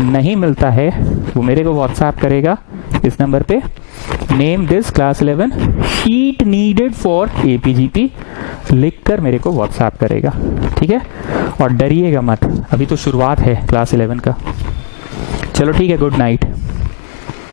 नहीं मिलता है वो मेरे को व्हाट्सएप करेगा इस नंबर पे, name this class 11 sheet needed for APGP लिख कर मेरे को व्हाट्सएप करेगा, ठीक है। और डरिएगा मत, अभी तो शुरुआत है क्लास 11 का। चलो ठीक है, गुड नाइट।